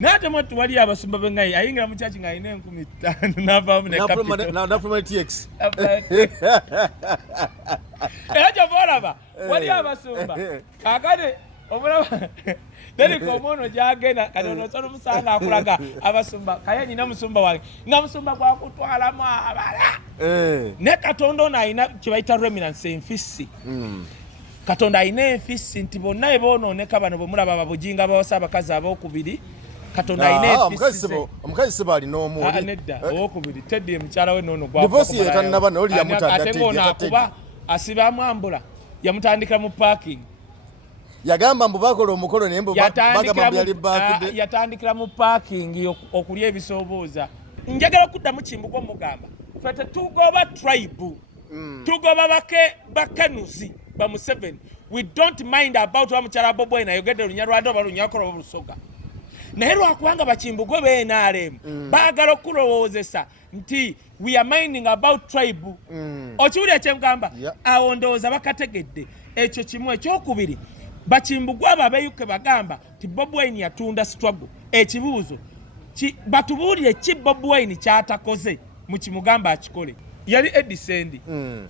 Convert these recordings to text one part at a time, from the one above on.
Nata matu wali abasumba bengai ayingira mu church nga ine 15 navamu ne capital na from TX aja bolaba wali abasumba kakade omulaba deri komono jagena kadono tsoro musanga akulaga abasumba kaya nyina musumba wange nga musumba kwa kutwala mu abala ne katondo na ina kibaita remnants enfisi katonda ina enfisi nti bonna ebono ne kabano bomulaba babujinga bawasaba kazi abokubiri katonda ine omukazi sebali nomu nedda okubiri tedde mchala we nono gwa divorce yetanaba no oli yamutanda kuba asiba mwambula yamutandika mu parking yagamba mbu bakola omukolo nembo bagamba yali back yatandikira mu parking okulya ebisoboza njagala kudda mu kimbuko mugamba fete tugoba tribe tugoba bakanuzi ba mu7 we don't mind about wa mchala bobo ina yogede lunyarwando balunyakoro busoga naye lwakubanga bakimbugwe beenaalemu baagala okulowoozesa nti we are minding about tribe okiwulira ekyemugamba awo ndowooza bakategedde ekyo kimu ekyokubiri bakimbugwe abo abeyuke bagamba ti Bobi Wine yatunda struggle ekibuuzo batubuulire ki Bobi Wine kyatakoze mu kimugamba akikole yali edisendi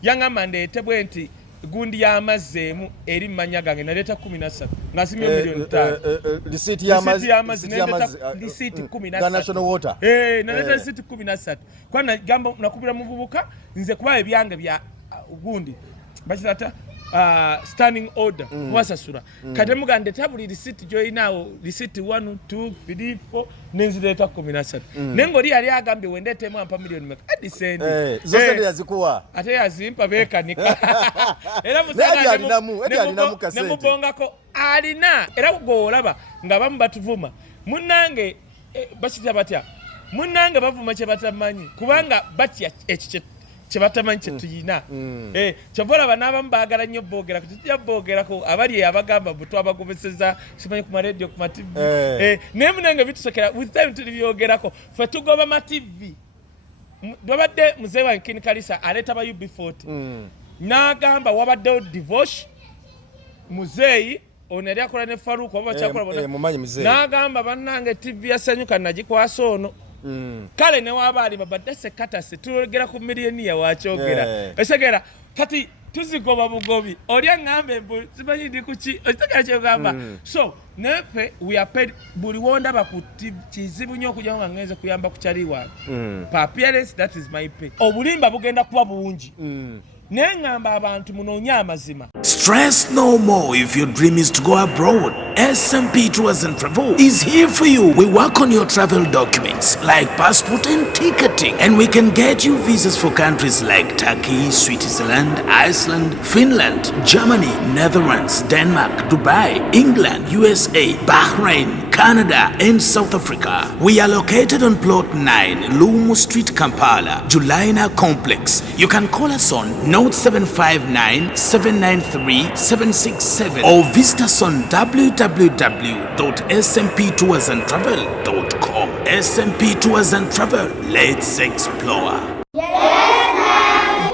yangamba ndeetebwe nti gundi ya mazemu eri mmanya gange naleta 13 ngasimye milioni 5 receipt ya mazemu receipt 13 national water naleta receipt 13 kwana gamba nakubira muvubuka nze kuba ebyange bya gundi bachata standing order wasasura kade mugande tabuli receipt joinawo receipt 1 2 3 4 nenzileta 13 nengo ali agambye wendete mu ampa milioni meka adisend zose yazikuwa ate yazimpa bekanika era musanga alinamu kasente nemubongako alina era kugolaba nga bamu batuvuma munnange bachita batya munnange bavuma kye batamanyi kubanga batya ekiche kibatamanyi kyetuyina kyovola banaba mbagala nnyo boogera kutujja boogerako abali abagamba buto abagobeseza simanyi ku radio ku TV naye munange bitusokera with time tulibyogerako fe tugoba ma TV babadde muzee wa Nkini Kalisa aleta ba UB40 n'agamba wabaddewo divorce muzeeyi ono yali akola ne Faruku oba kyakola bona n'agamba bannange TV yasanyuka nagikwasa ono kale ne wabali babadde katase tulogera ku milioni ya wakyogera esegera kati tuzigoba bugobi oli ngambe simanyi ndi kuki otakala kyogamba so nefe we are paid buli wonda bakuti kizibu nnyo okujja nga ngenze kuyamba ku chaliwa pa appearance that is my pay obulimba bugenda kuba bungi nengamba abantu munonya amazima. Stress no more if your dream is to go abroad. SMP Tours and Travel is here for you. We work on your travel documents like passport and ticketing, and we can get you visas for countries like Turkey, Switzerland, Iceland, Finland, Germany, Netherlands, Denmark, Dubai, England, USA, Bahrain, Canada, and South Africa. We are located on plot 9, Lumu Street, Kampala, Julaina Complex. You can call us on 0759-793-767 or visit us on www.smptoursandtravel.com. SMP Tours and Travel, let's explore.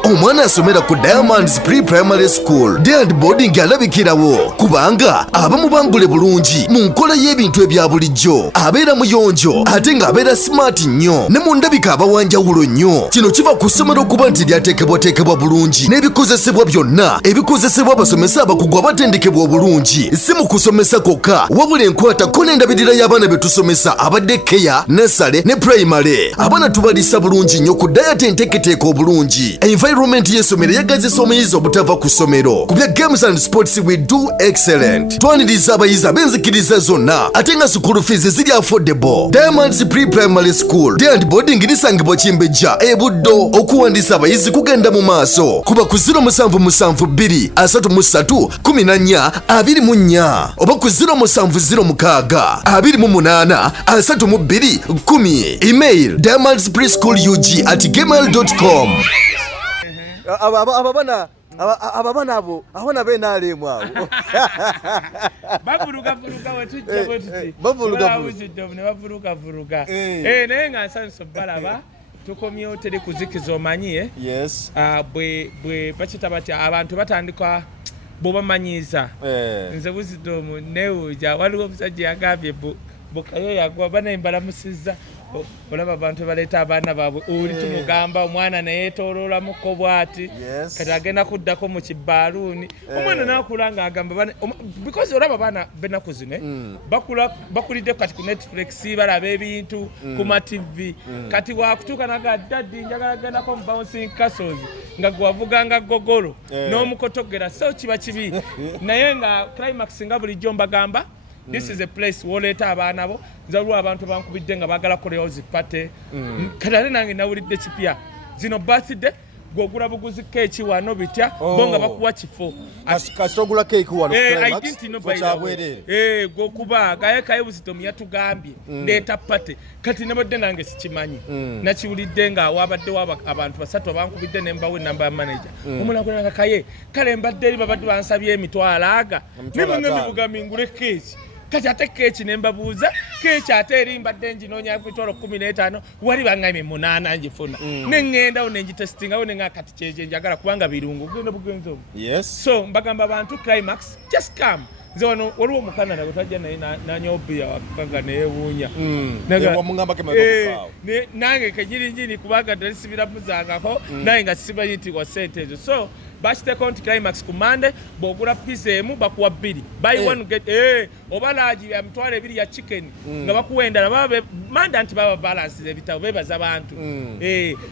Omwana asomera ku Diamonds Pre-Primary School Day and Boarding alabikirawo kubanga abamu bangule bulungi mu nkola y'ebintu ebya bulijjo abeera muyonjo ate ng'abeera smart nnyo ne mu ndabika abawanjawulo nnyo. Kino kiva ku ssomero kuba nti lyateekebwateekebwa bulungi n'ebikozesebwa byonna ebikozesebwa abasomesa abakugu abatendekebwa obulungi. Si mu kusomesa kwokka wabula enkwatako n'endabirira y'abaana be tusomesa abadde keya nursery ne primary. Abaana tubalisa bulungi nnyo ku diet enteeketeeka obulungi. Environment y'essomero yagazisa omuyizi obutava ku ssomero. Ku bya games and sports we do excellent. Twaniriza abayizi ab'enzikiriza zonna ate nga school fees ziri affordable. Diamonds Pre-Primary School Day and Boarding lisangibwa Kimbejja e Buddo. Okuwandiisa abayizi kugenda mu maaso kuba ku 0772331424 oba ku 0706283210. Email diamondspreschoolug@gmail.com. ababana abo abana benaalemu abo bavuruga wetujja bavuruga naye nga nsanso balaba tukomyewo teri kuzikiza omanyi yes bwe bakita batya abantu batandika bobamanyiza nze Wisdom newuja waliwo omusajja yagambye Kaye yagwa banembala musiza olaba abantu baleeta abaana baabwe oli tumugamba omwana naye toolola muko bwati kati agenda kuddako mu kibaaluuni omwana nakula ng'agamba because olaba abaana benaku zino bakulidde kati ku Netflix balaba ebintu ku matv kati wakutuuka nagadaddi njagala gendako mu bouncing castles nga gwavuganga gogolo n'omukotogera so kiba kibi naye nga climax nga bulijjo mbagamba this is a place woleeta abaana bo nzalwa abantu bankubidde nga bagala koleyo zipate kale nange nawulidde kipya zino birthday gogula buguzi keeki wano bitya bonga bakuwa kifo kasitogula keeki wano gokuba Kaye Buzito yatugambye ndeeta pate kati nabadde nange sikimanyi nakiwulidde nga wabaddewo abantu basatu abankubidde nembawo enamba ya manager omulagulanga Kaye kale mbadde eri babadde bansabye emitwalo aga nimunge mingule keeki kati ate keeki nembabuuza keeki ate eri mbadde nginoonya emitwalo 15 wali bangambye 8 ngifuna neŋŋendawo nengitesitingawo nenga kati kyekye njagala kubanga birungu genda bugenzi obwo so mbagamba abantu climax just come nze wano waliwo omukana nawe tajja naye nanyobiya wakanga neyewuunya nange kenyirinyini kubanga talisibirabuzangako naye nga simanyi nti wa sente ezo so bakiteeko nti climax ku Monday bw'ogula pizza emu bakuwa 2 buy one get oba laagi ya mitwalo 2 ya chicken nga bakuwa endala Monday nti baba balance ebitabo bebaza abantu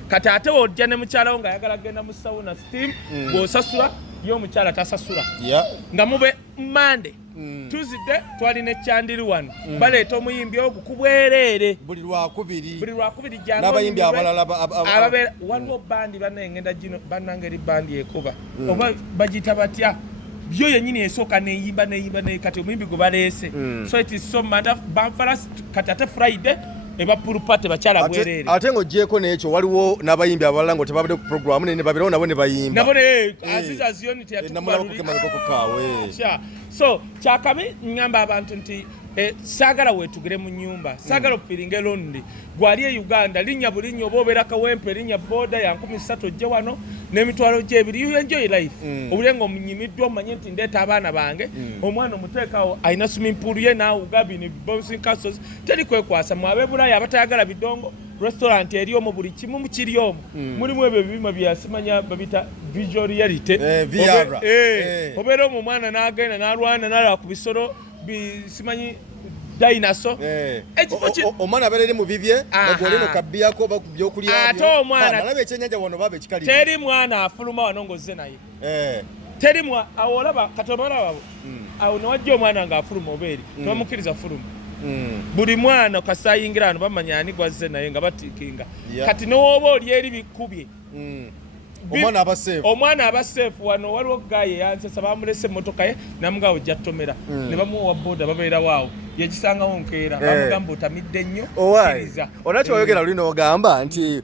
kati ate ojja ne mukyalawo nga ayagala genda mu sauna steam bw'osasula yo omukyala tasasula nga mube Monday Tuesday twalina ekyandiri wano baleeta omuyimbi ogukubwereere buli lwakubiri n'abayimbi abalala ababeera waliwo bandi banengenda gino bannangeri bandi ekuba oba bagita batya yo yennyini esooka neyimba kati omuyimbi gwe baleese so it is so mad banfalas kati ate Friday eba purupate bakyala bwereere ate ng'ogyeko n'ekyo waliwo n'abayimbi abalala ngo tebabadde ku programu ne babeerawo nabo ne bayimba nabo aziza ziyoni teyatukubalulira so kyakabi ngamba abantu nti saagala weetugire mu nnyumba saagala okufiringa elondi gwali e Uganda linnya bulinnya oba obeera kawempe linnya boda ya 13 ojje wano n'emitwalo gy'ebiri you enjoy life obulenga omunyimiddwa omanye nti ndeeta abaana bange omwana omuteekawo alina swimming pool ye naawuga bino bouncing castles teri kwekwasa mu ab'ebulaaya abatayagala bidongo restaurant eri omu buli kimu mukiri omu mulimu ebyo ebibima byasimanya babita visual reality obeera omu omwana n'agenda n'alwana n'alaba ku bisolo bisimanyi dinosaur omwana abeerere mu bibye nagwoleno kabbiyako byokulya ate omwana alaba ekyenyanja wano baba ekikali teri mwana afuluma wano ng'ozze naye teri awo olaba katobalaba awo newajja omwana ng'afuluma obeeri tebamukiriza fuluma buli mwana kasayingira wano bamanya ani gwazze naye nga batiikinga kati n'owoba oli eri bikubye omwana aba seefu wano waliwo gaye yansesa bamulese emmotoka ye namugawo ojja ttomera ne bamuwa boda babeerawo awo yegisangawo nkeera bamugamba otamidde nnyo kiriza onaki wayogera luli n'ogamba nti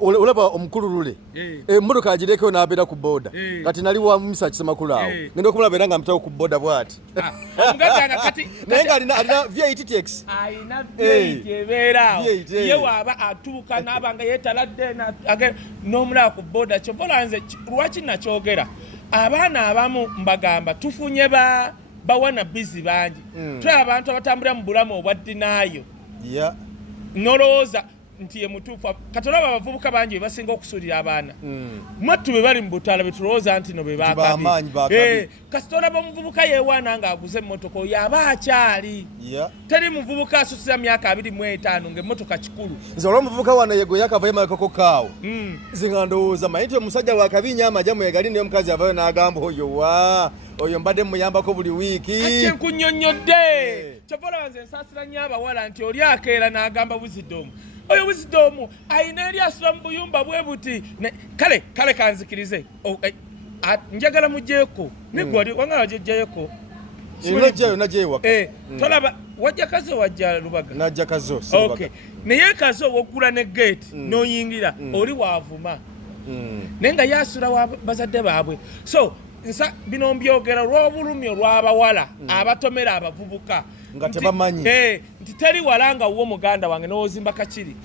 olaba omukululule emmotoka agirekeyo n'abeera ku boda kati nali wa mumisa kisemakulu awo ngenda okumulaba era nga mpitawo ku boda bwati naye nga alina VITTX alina VIT ebeeraawo ye waaba atuuka n'abanga yeetaladde n'omulaba ku boda kyova olanze lwaki nakyogera abaana abamu mbagamba tufunye bawana bizi bangi tuli abantu abatambulira mu bulamu obwaddinaayo nolowooza nti ye mutuufu kati olaba abavubuka bangi be basinga okusuulira abaana mwattu be bali mu butaala be tulowooza nti no be bakabi kasita olaba omuvubuka yeewaana ng'aguze emmotoka oyo aba akyali teri muvubuka asusiza myaka 25 ng'emmotoka kikulu nze olw'omuvubuka wano yegoye akavayo malekako kaawo nze nga ndowooza manyi nti omusajja wakabinya amajamu yegali naye omukazi avayo n'agamba oyo mbadde muyambako buli wiiki ate nkunnyonnyodde kyovola nze nsaasira nnyo abawala nti oli akeera n'agamba Wisdom oyo Wisdom ayina eri asula mu buyumba bwe buti kale kanzikirize njagala mugjeeko negwali wangala gyejjayeko najjeewa tolaba wajja kazo wajja Lubaga najja kazo naye kazo wogula ne gate n'oyingira oli waavuma naye nga yasula wa bazadde baabwe so bino mbyogera lw'obulumi olw'abawala abatomera abavubuka nga tebamanyi nti teri walanga wo muganda wange n'ozimba kachiri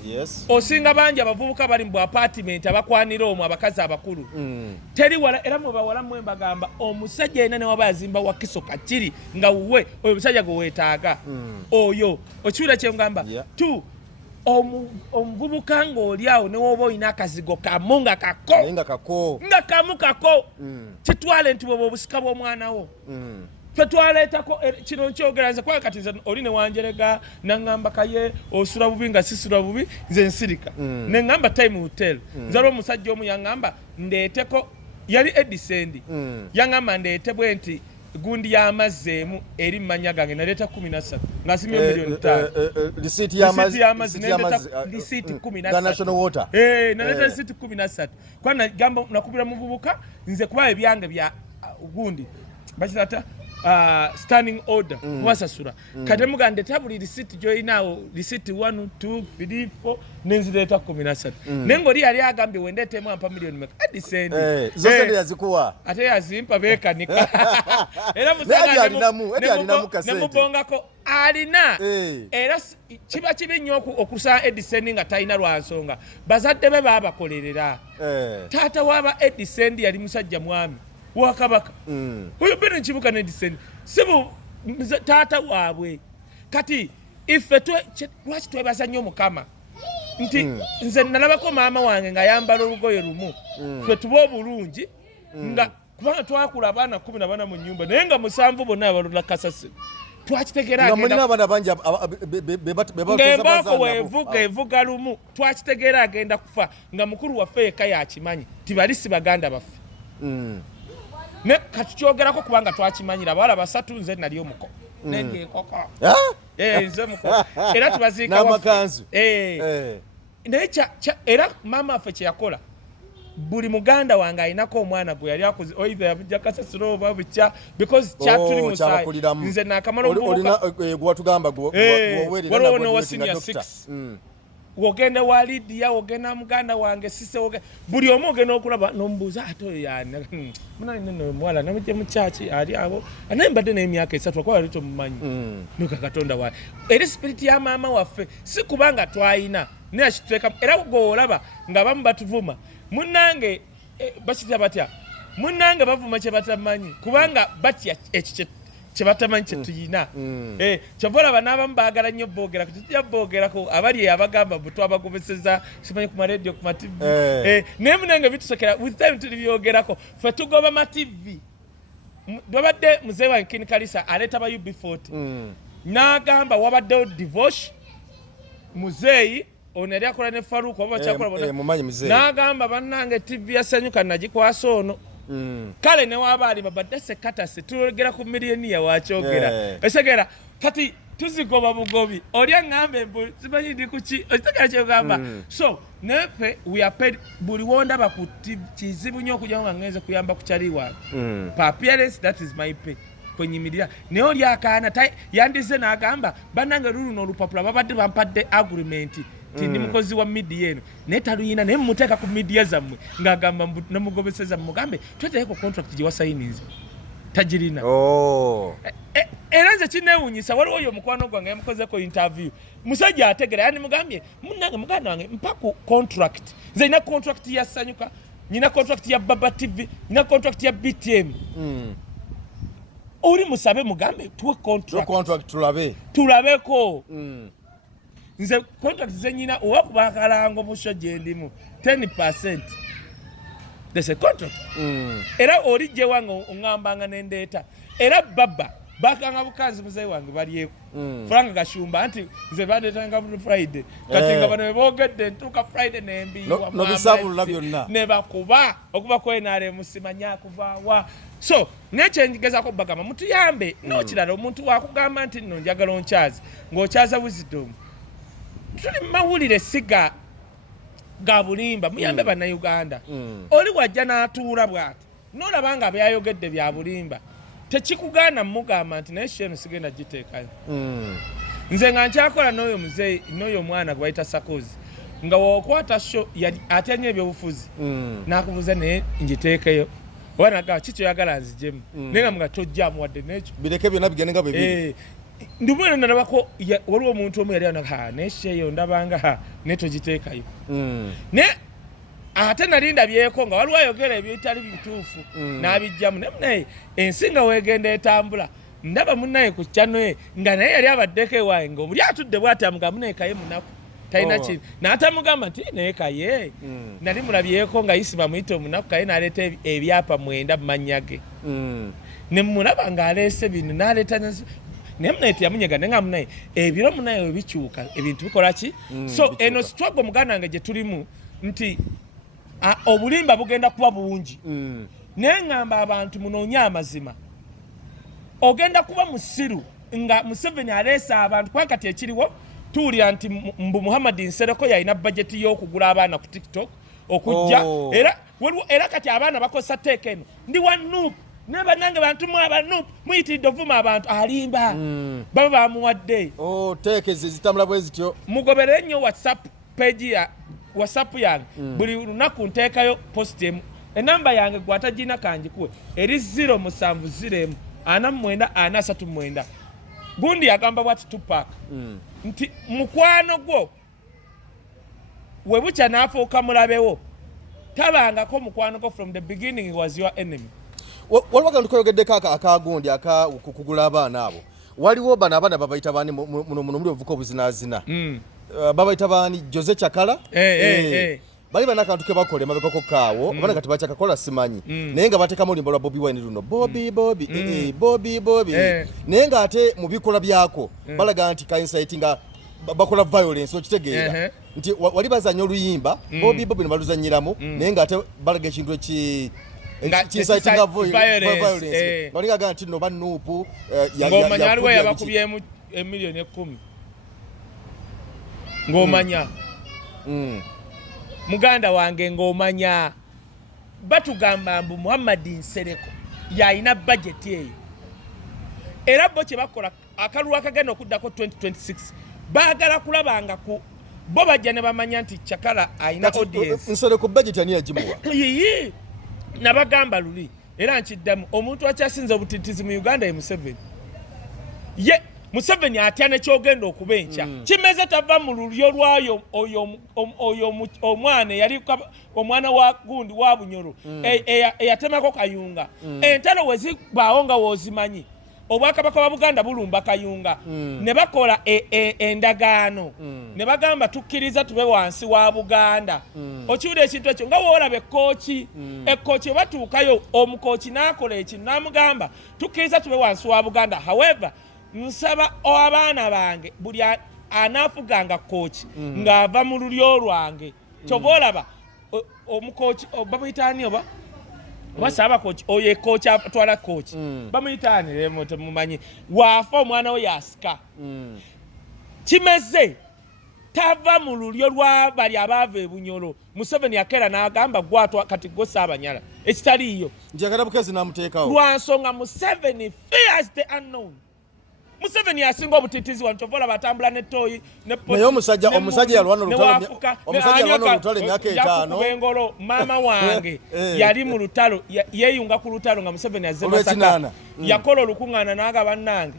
osinga bangi abavubuka bali mu apartment abakwanira omwo abakazi abakulu teri wala era mu bawala mwe bagamba omusajja yena ne waba yazimba wakiso kachiri nga wuwe oyo musajja gwe weetaaga oyo okiwulira kye ngamba tu omuvubuka ng'oli awo ne woba olina akazigo kamu nga kamu kako kitwale nti bwoba obusika bw'omwana wo twaleetako kino nkyogera nze kwa kati nze oli ne wanjerega naŋŋamba Kaye osula bubi nga sisula bubi nze nsirika ne ŋŋamba time hotel nze olwo omusajja omu yaŋŋamba ndeeteko yali Edisend yaŋŋamba ndeete bwe nti gundi y'amazzi emu eri mmanya gange naleeta 13 ng'asimye milioni 5 lisiiti y'amazzi lisiiti 13 naleeta lisiiti 13 kwa nagamba nakubira muvubuka nze kuba ebyange bya gundi bakirata standing order kubasasula kati mugande tabuli receipt joinao receipt 1 2 3 4 nenzileta 13 nengo li yali agambye wendete mu ampa milioni meka Edisend zose yazikuwa ate yazimpa bekanika era musanga nemubongako alina era kiba kibi nnyo okusa Edisend nga talina lwansonga bazadde be babakolerera taata waba Edisend yali musajja mwami wakabaka oyo bino nkibuka n'Edisend sibu taata waabwe kati ife lwaki twebaza nnyo Mukama nti nze nalabako maama wange nga yambala olugoye lumu ffe tuba obulungi nga kubanga twakula abaana 14 mu nnyumba naye nga 7 bonna abalula kasasi ng'embooko weevuga evuga lumu twakitegeera agenda kufa nga mukulu waffe yekka yakimanyi tibali si baganda baffe ne katuchogerako kubanga twakimanyira abawala 3 nze nali omuko nenge enkoko nze muko era tubaziika n'amakanzu naye era maama affe kye yakola buli muganda wange alinako omwana gwe yali akuze either yabujja kasasiro oba bukya because kyatuli musayi nze nakamala olina gwatugamba waliwo nowa senior 6 wogenda wa Lydia wogenda muganda wange sise buli omu ogenda okulaba n'omubuuza ate oyo yani munanino mwala namujje mu church ali abo anembadde n'emyaka 3 kwa lito mumanyi nuka katonda wa era spirit ya maama waffe si kubanga twayina ne ashitweka era go olaba nga bamu batuvuma munnange bakita batya munnange bavuma kye batamanyi kubanga batya ekike kyebatamanyi kye tuyina kyovola banaaba mbaagala nnyo boogera tutujja boogerako abali abagamba buto abagobeseza simanyi ku maradio ku mativi naye munange bitusekera with time tuli byogerako ffe tugoba mativi babadde muzee wa Nkini Kalisa aleeta ba UB40 n'agamba wabaddewo divorce muzeeyi ono yali akola ne Faruku oba kyakola bona n'agamba bannange TV yasanyuka nagikwasa ono kale ne wabali babadde sekatase tulogera ku miliyoni ya wakyogera esegera kati tuzigoba bugobi olya ngambe simanyi ndi kuki okitegera kyogamba so nefe we are paid buli wonda bakuti kizibu nnyo okujja nga ngenze kuyamba ku kyali wange per appearance that is my pay kwenyimirira naye oli akaana yandize n'agamba bannange luluno olupapula babadde bampadde agreement ndi mukozi wa media eno naye taluyina naye mumuteeka ku media zammwe ng'agamba namugobeseza mugambe tweteeko contract gye wasayininze tagirina era nze kineewuunyisa waliwo oyo omukwano gwange yamukozeko interview musajja ategera yani mugambye munnange muganda wange mpaku contract nze nina contract ya Sanyuka nina contract ya Baba TV nina contract ya BTM oli musabe mugambe tuwe contract tulabeko nze contract zenyina oba kubakalango busho gyendimu 10% there's a contract era oli gye wange oŋŋambanga nendeeta era baba bakanga bukanzi muzeyi wange balyeko Franga Gashumba nti nze bandeetanga buli Friday kati nga bano boogedde ntuuka Friday nembiwa nobisabulula byonna ne bakuba okuba kwenale musimanya kuvaawa so nekyengezaako bagamba mutuyambe n'okirala omuntu wakugamba nti nno njagala onkyazi ng'okyaza wisdom tuli mawulire siga ga bulimba muyambe bannayuganda oli wajja n'atuula bw'ati n'olabanga byayogedde bya bulimba tekikugaana mugamba nti naye sheno sigenda giteekayo nze nga nkyakola n'oyo muzeeyi n'oyo omwana gwe bayita Sakozi nga wookwata sho atya nnyo ebyobufuzi n'akubuuza naye ngiteekeyo oba nagamba kiki oyagala nzijemu naye nga muga tojjaamu wadde n'ekyo bireke byonna bigende nga bwe biri ndumwe nalabako waliwo omuntu omu yali anaka nesheyo ndabanga netogiteekayo ne ate nali ndabyeko nga waliwo ayogera ebitali bituufu n'abijjamu naye ensinga weegenda etambula ndaba munnaye ku kyano nga naye yali abaddeko ewaye ngaomuli atudde bw'atamuga muneekaye munaku talina kiri n'atamugamba nti neekaye nali mulabyeko nga yisi bamuyita omunaku kaye n'aleeta ebyapa 9 mu mannya ge ne mulaba ng'aleese bino n'aleeta naye munaye teyamunyega naye nga munaye ebiro munaye webikyuka ebintu bikola ki so eno struggle muganda wange gye tulimu nti obulimba bugenda kuba bungi naye ngamba abantu munoonye amazima ogenda kuba musiru nga Museveni aleese abantu kuba kati ekiriwo tuwulira nti mbu Muhammad Nsereko yalina bajeti y'okugula abaana ku TikTok okujja era kati abaana bakosa teeka eno ndi wa nuupu ne bannange bantu mu abanuupu muyitiridde ovuma abantu alimba baba bamuwadde teeka zitambula bwe zityo mugobere nnyo WhatsApp yange buli lunaku nteekayo post emu enamba yange gwatagina kangikuwe eri 07049 gundi yagamba bwati Tupac nti mukwano gwo webucha naafuuka mulabewo tabangako mukwano gwo from the beginning was your enemy. Waliwo akantu koyogeddeko akagundi kugula abaana abo waliwo bano abaana babayita baani muno muli ovuka obuzinaazina babayita baani Jose Chakala bali bana akantu ke bakole mabekako kaawo abana kati bakyakakola simanyi naye nga bateekamu olimba lwa Bobi Wine luno Bobi naye nga ate mu bikola byako balaga nti kainsight nga bakola violence okitegeera nti wali bazanya oluyimba Bobi ne baluzanyiramu naye nga ate balaga ekintu violence baligaga nti no banuupu ng'omanya aliwo yabakubyemu emiliyoni 10 ng'omanya muganda wange ng'omanya batugamba mbu Muhammad Nsereko yalina budget eyo era bo kye bakola akalulu akagenda okuddako 2026 baagala kulabanga ku bo bajja ne bamanya nti Chakala alina audience Nsereko budget ani yagimuwa nabagamba luli era nkiddamu omuntu akyasinze obutitizi mu Uganda ye Museveni ye Museveni atya nekyogenda okuba enkya kimeze tava mu lulyo lwayo oyo omwana yali omwana wa gundi wa Bunyoro eyatemako kayunga entalo wezibaawo nga wozimanyi obwakabaka wa Buganda bulumba kayunga ne bakola endagaano ne bagamba tukkiriza tube wansi wa Buganda okiwulira ekintu ekyo nga woolaba ekkooki batuukayo omukooki n'akola ekintu n'amugamba tukkiriza tube wansi wa Buganda however nsaba abaana bange buli anaafuganga kooki ng'ava mu lulyo lwange kyova olaba omukooki bamuyitaani oba wasaba kooki oyo ekooki atwala kooki bamuyitaani temumanyi waafa omwana we yasika kimeze tava mu lulyo lwa bali abaava e Bunyoro Museveni yakeera n'agamba gwatwa kati gwo Ssaabanyala ekitaliiyo njagala bukezi n'amuteekawo lwansonga Museveni fears the unknown. Museveni yasinga obutitizi wanchovola batambula ne toyi ne naye omusajja yalwana olutalo emyaka 5 bengolo mama wange yali mu lutalo yeyunga ku lutalo nga Museveni azze Masaka yakola olukungana naga bannange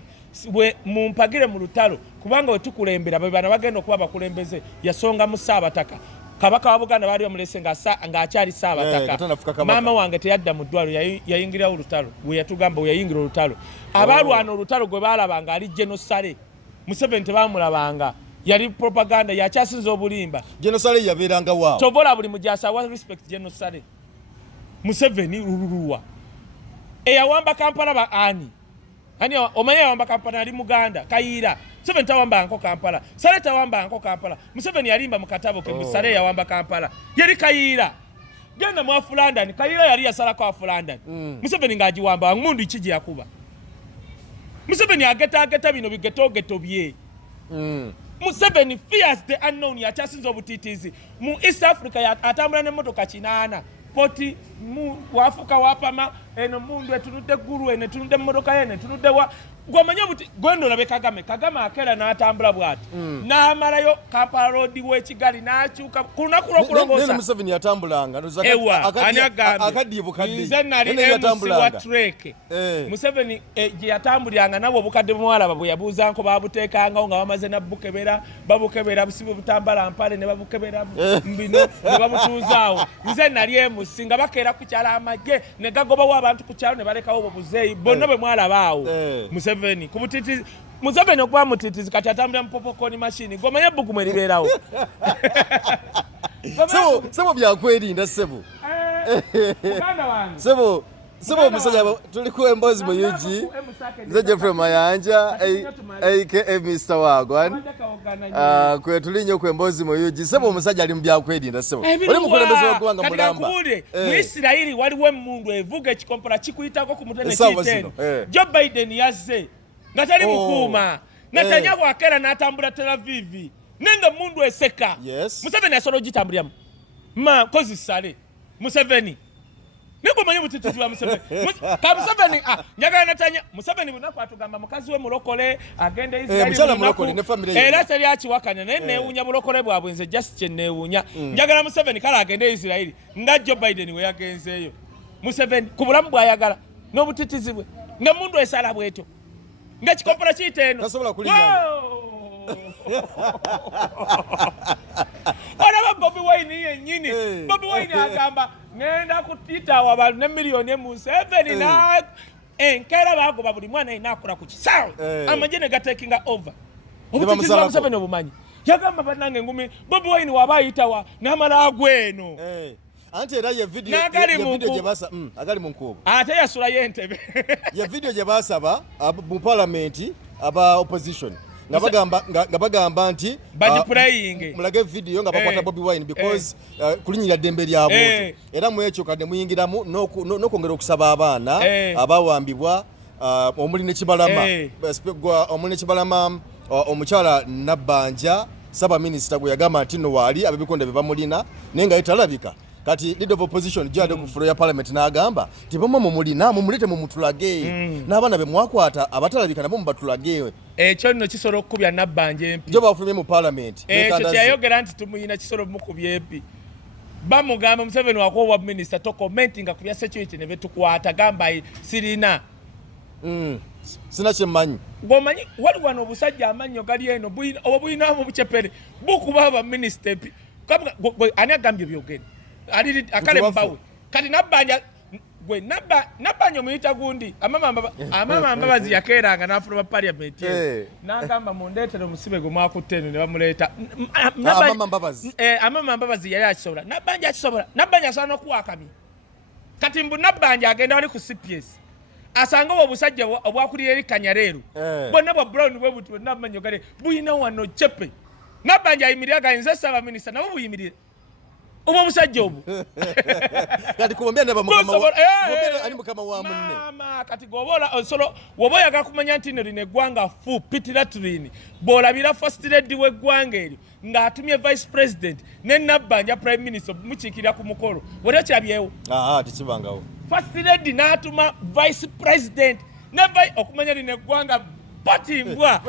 mumpagire mu lutalo kubanga wetukulembera bana bagenda okuba bakulembeze yasonga mu Ssaabataka kabaka wa Buganda bali omulese nga akyali Ssaabataka mama wange teyadda mu ddwalo yayingira olutalo we yatugamba we yayingira olutalo abalwana olutalo gwe balabanga ali genocide Museveni tebamulabanga yali propaganda yakyasinza obulimba genocide yabeeranga waawo tovola buli mujasa wa respect genocide Museveni lululuwa eyawamba Kampala ba ani omanya yawamba Kampala ali Muganda Kayira Museveni tawamba anko Kampala Sale tawamba anko Kampala Museveni yalimba mu katabo ke Sale yawamba Kampala yali Kayira genda mu Afulanda Kayira yali yasalako Afulanda Museveni ng'agiwamba mundu ikiji yakuba Museveni ageta bino bigeto bye Museveni fears the unknown yakyasinza obutitizi mu East Africa atambula n'emmotoka 8 poti mu wafuka wapama eno mundu etunudde guru ene tunudde mmotoka yene tunudde wa gwamanya buti gwendo labe Kagame akera n'atambula bwati n'amalayo Kampala road w'Ekigali n'akyuka kunaku lw'okulongoosa Museveni yatambulanga akaddiye bukadde nze nali MC wa trek Museveni gye yatambuliranga nabo obukadde bumwalaba bwe yabuuzanko babuteekangawo nga bamaze babukebera busibe butambala mpale ne babukebera mbino ne babutuuzaawo nze nali MC nga bakeera ku kyala amagye ne gagobawo abantu ku kyalo ne balekawo obwo buzeeyi bonna bwe mwalabaawo Museveni kubutitizi Museveni okuba mutitizi kati atambulira mu popcorn machine gomanye bugumu eribeerawo sebo byakwerinda sebo muganda wange sebo musajja tuli ku embozi mu UG nze Jeffrey Mayanja aka Mr. Wagwan kwe tuli nnyo ku embozi mu UG sebo musajja ali mu byakwerinda sebo oli mukulembeze w'eggwanga mulamba mu Isirayiri waliwo emundu evuga ekikompala kikuyitako ku mutwe ne kitendo Joe Biden yazze nga tali mukuuma Netanyahu akera n'atambula Tel Aviv nenga mundu eseka Museveni asobola ogitambuliramu kozi sale Museveni niko manyi mutitizi wa Museveni ka Museveni njagala natanya Museveni bunaku atugamba mukazi we mulokole agende Israeli era tali akiwakanya naye neewuunya bulokole bwabwe nze just kye neewuunya njagala Museveni kale agende Israeli nga Joe Biden we yagenzeeyo Museveni ku bulamu bw'ayagala n'obutitizi bwe nga mundu esala bwetyo nga kikompala kiyita eno tasobola kulinnya olaba Bobi Wine yennyini Bobi Wine agamba ngenda kutitawo abantu ne miliyoni Museveni na enkera bagoba buli mwana inaakula ku kisaawe amagye ne gatekinga over obutitizi bwa Museveni obumanyi yagamba bannange ngumi Bobi Wine waba ayitawa n'amala agweno anti era ye video gye basa agali mu nkubo ate yasula y'entebe ye video gye basaba mu parliament aba opposition nga bagamba nti mulage video nga bakwata Bobi Wine because kulinyira ddembe ly'abuntu era mu ekyo kadde muyingiramu n'okwongera okusaba abaana abawambibwa omuli n'ekibalama omukyala Nabbanja saba minisita gwe yagamba nti no waali abebikonde be bamulina naye nga yetalabika kati leader of opposition jade ku floor ya parliament n'agamba tibamwe mumulina mumulete mumutulage n'abaana be mwakwata abatalabika nabo mubatulage ekyo nno kisolo okubya Nabbanja MP jo bafulumye mu parliament ekyo kyayogera nti tumuyina kisolo mukubya MP bamugamba Museveni wakowa minister to commenting ku bya security ne betukwata gamba sirina sina kyemanyi gomanyi wali wano obusajja amannyo gali eno obuyina mu bucepere bukuba aba minister ani agambye byogeni ali akale mbawe kati Nabbanja gwe Nabbanja muyita gundi amama mbabazi yakeranga n'afuluma parliament n'agamba mundeetere omusibe gwe mwakuteno ne bamuleeta amama mbabazi yali akisobola Nabbanja akisobola Nabbanja asobola n'okuwakami kati mbu Nabbanja agenda wali ku CPS asanga obusajja obwakulira eri Kanyaleero bonna bwa brown bwe buti bonna amanyo gale buyina wano chepe Nabbanja ayimirira gayinza saba minister nabo buyimirire obo musajja obu kati kumbya naba mukama wa munne mama kati gobola osolo woboya gakumanya nti ne gwanga fu pitira tulini bolabira first lady we gwanga eri nga atumye vice president ne Nabbanja prime minister muchikira ku mukolo wali kirabyewo tikibangawo first lady n'atuma vice president never okumanya ne gwanga patimbwa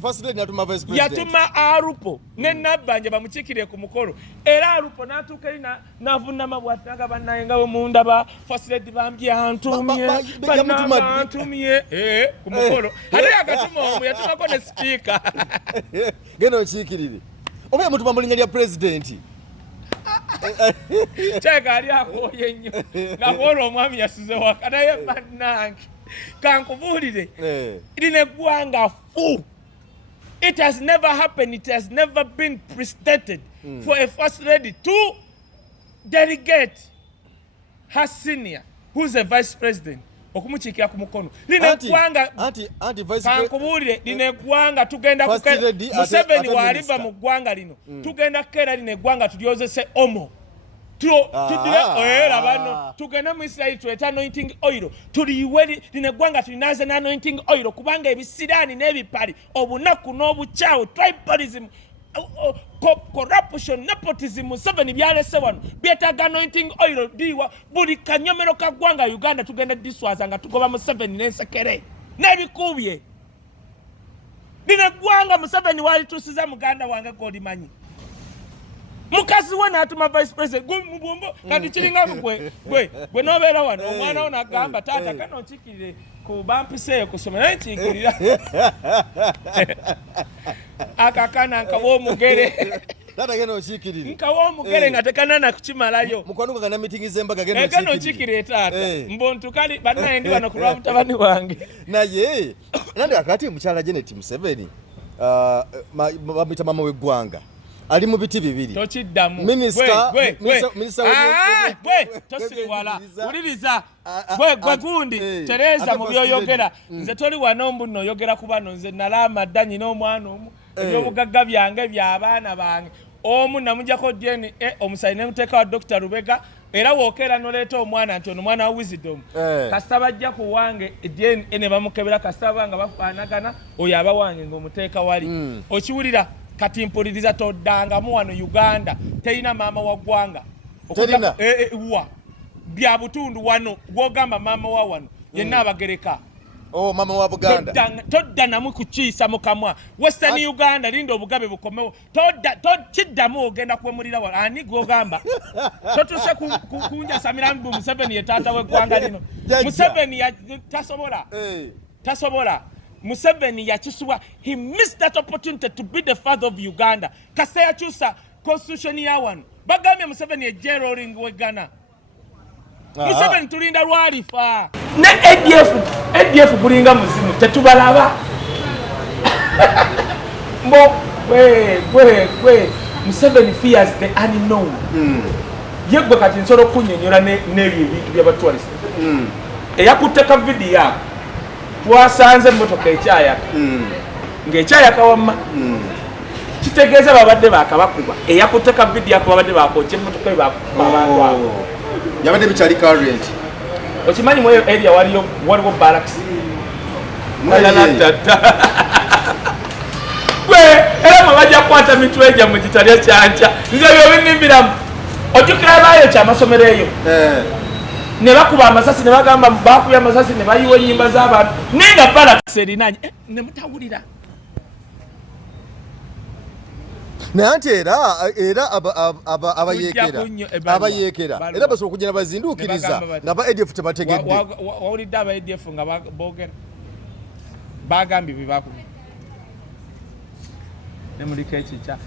first lady n'atuma vice president yatuma Arupo ne Nabbanja bamuchikire ku mukolo era Arupo n'atuuka ina navunama bwataga bannaye nga munda ba first lady bambye antumye bantumye ku mukolo ate agatuma omu yatumako ne speaker geno nkiikirire oba mutuma mu linnya lya president cheka ali akoye nnyo nga bwolwo omwami yasuze waka naye bannange kankubulire line gwanga fu. It has never happened, it has never been preceded for a first lady to delegate her senior who's a vice president okumuchikira ku mukono line gwanga anti vice kankubulire line gwanga tugenda Museveni waliva mu gwanga lino tugenda kera line gwanga tulyozese omo tudire bano tugenda mu Israel tueta anointing oil tuliweri line gwanga tulinaze na anointing oil kubanga ebisirani n'ebipali obunaku n'obuchawo tribalism corruption, nepotism, Museveni byalese wano byetaaga anointing oil diwa buli kanyomero ka ggwanga Uganda tugenda diswaza nga tugoba Museveni n'ensekere n'ebikubye lino eggwanga Museveni walituusiza muganda wange golimanyi mukazi we n'atuma vice president gumubumbo kati kiringa gwe n'obeera wano omwana wo n'agamba taata kano nkikirire ku bampiseeyo kusomera naye nkikirira akakana nkawa omugere Tata geno okikirire. Nkawa omugere nga tekanana kukimalayo. Mukwano gana meeting z'embaga geno okikirire taata. Mbontu kali bannaye ndi wano ku lwa mutabani wange. Naye nandi akati mukyala Janet Museveni bamuyita mama w'eggwanga. Ali mu biti bibiri. Tokiddamu. Minister tosiwala. Uliriza. Gwe gundi Tereza mu byoyogera. Nze toli wano mbuno oyogera ku bano nze nalama ddanyi n'omwana omu. Ebyobugagga byange by'abaana bange. Omu namujjako DNA omusayi ne muteeka wa Dr. Rubega era wookera noleeta omwana nti ono mwana wa wisdom. Kasita bajja ku wange DNA ne bamukebera kasita banga bafaanagana oyo aba wange ng'omuteeka wali. Okiwulira kati mpuliriza toddangamu wano Uganda terina maama wa ggwanga. Terina? Bya butundu wano gwogamba maama wa wano yenna abagereka. Oh mama wa Buganda. Todda namu kukiisa mukamwa. Western Uganda linda obugabe bukomewo. Kiddamu ogenda kwemulira wala. Ani gwogamba. Totuse kunja Samirambu Museveni ye taata w'eggwanga lino. Museveni tasobola. Tasobola. Museveni yakisuwa. He missed that opportunity to be the father of Uganda. Kasaya chusa constitution ya wano. Bagambye Museveni ye jeroring w'Ghana. Museveni tulinda lwalifa. Ne ADF kulinga muzimu tetubalaba. Mbo we Museveni fears the unknown. Yegwe kati nsoro kunyenyera n'ebyo ebintu by'abatwalisa. Eyakuteka video yako twasanze motoka ekyayaka. Ng'ekyayaka wamma. Kitegeeza babadde bakabakuba. Eyakuteka video yako babadde bakoche motoka ebakuba abantu abo. Yabadde bikyali current. Okimanyi mu area waliwo barracks. Era mabajja kwata mitwe gya mu kitalya kyanca. Nze byo binnimbiramu. Ojjukira baayo kyamasomero eyo. Ne bakuba amasasi ne bagamba bakuya amasasi ne bayiwa ennyimba z'abantu. Nenga barracks erinanye. Ne mutawulira. Nanti era abayekera era basobola okugenda bazindukiriza nga ba ADF tebategedde. Wawulidde aba ADF nga boogera bagambye bibakuba ne mulika ekikya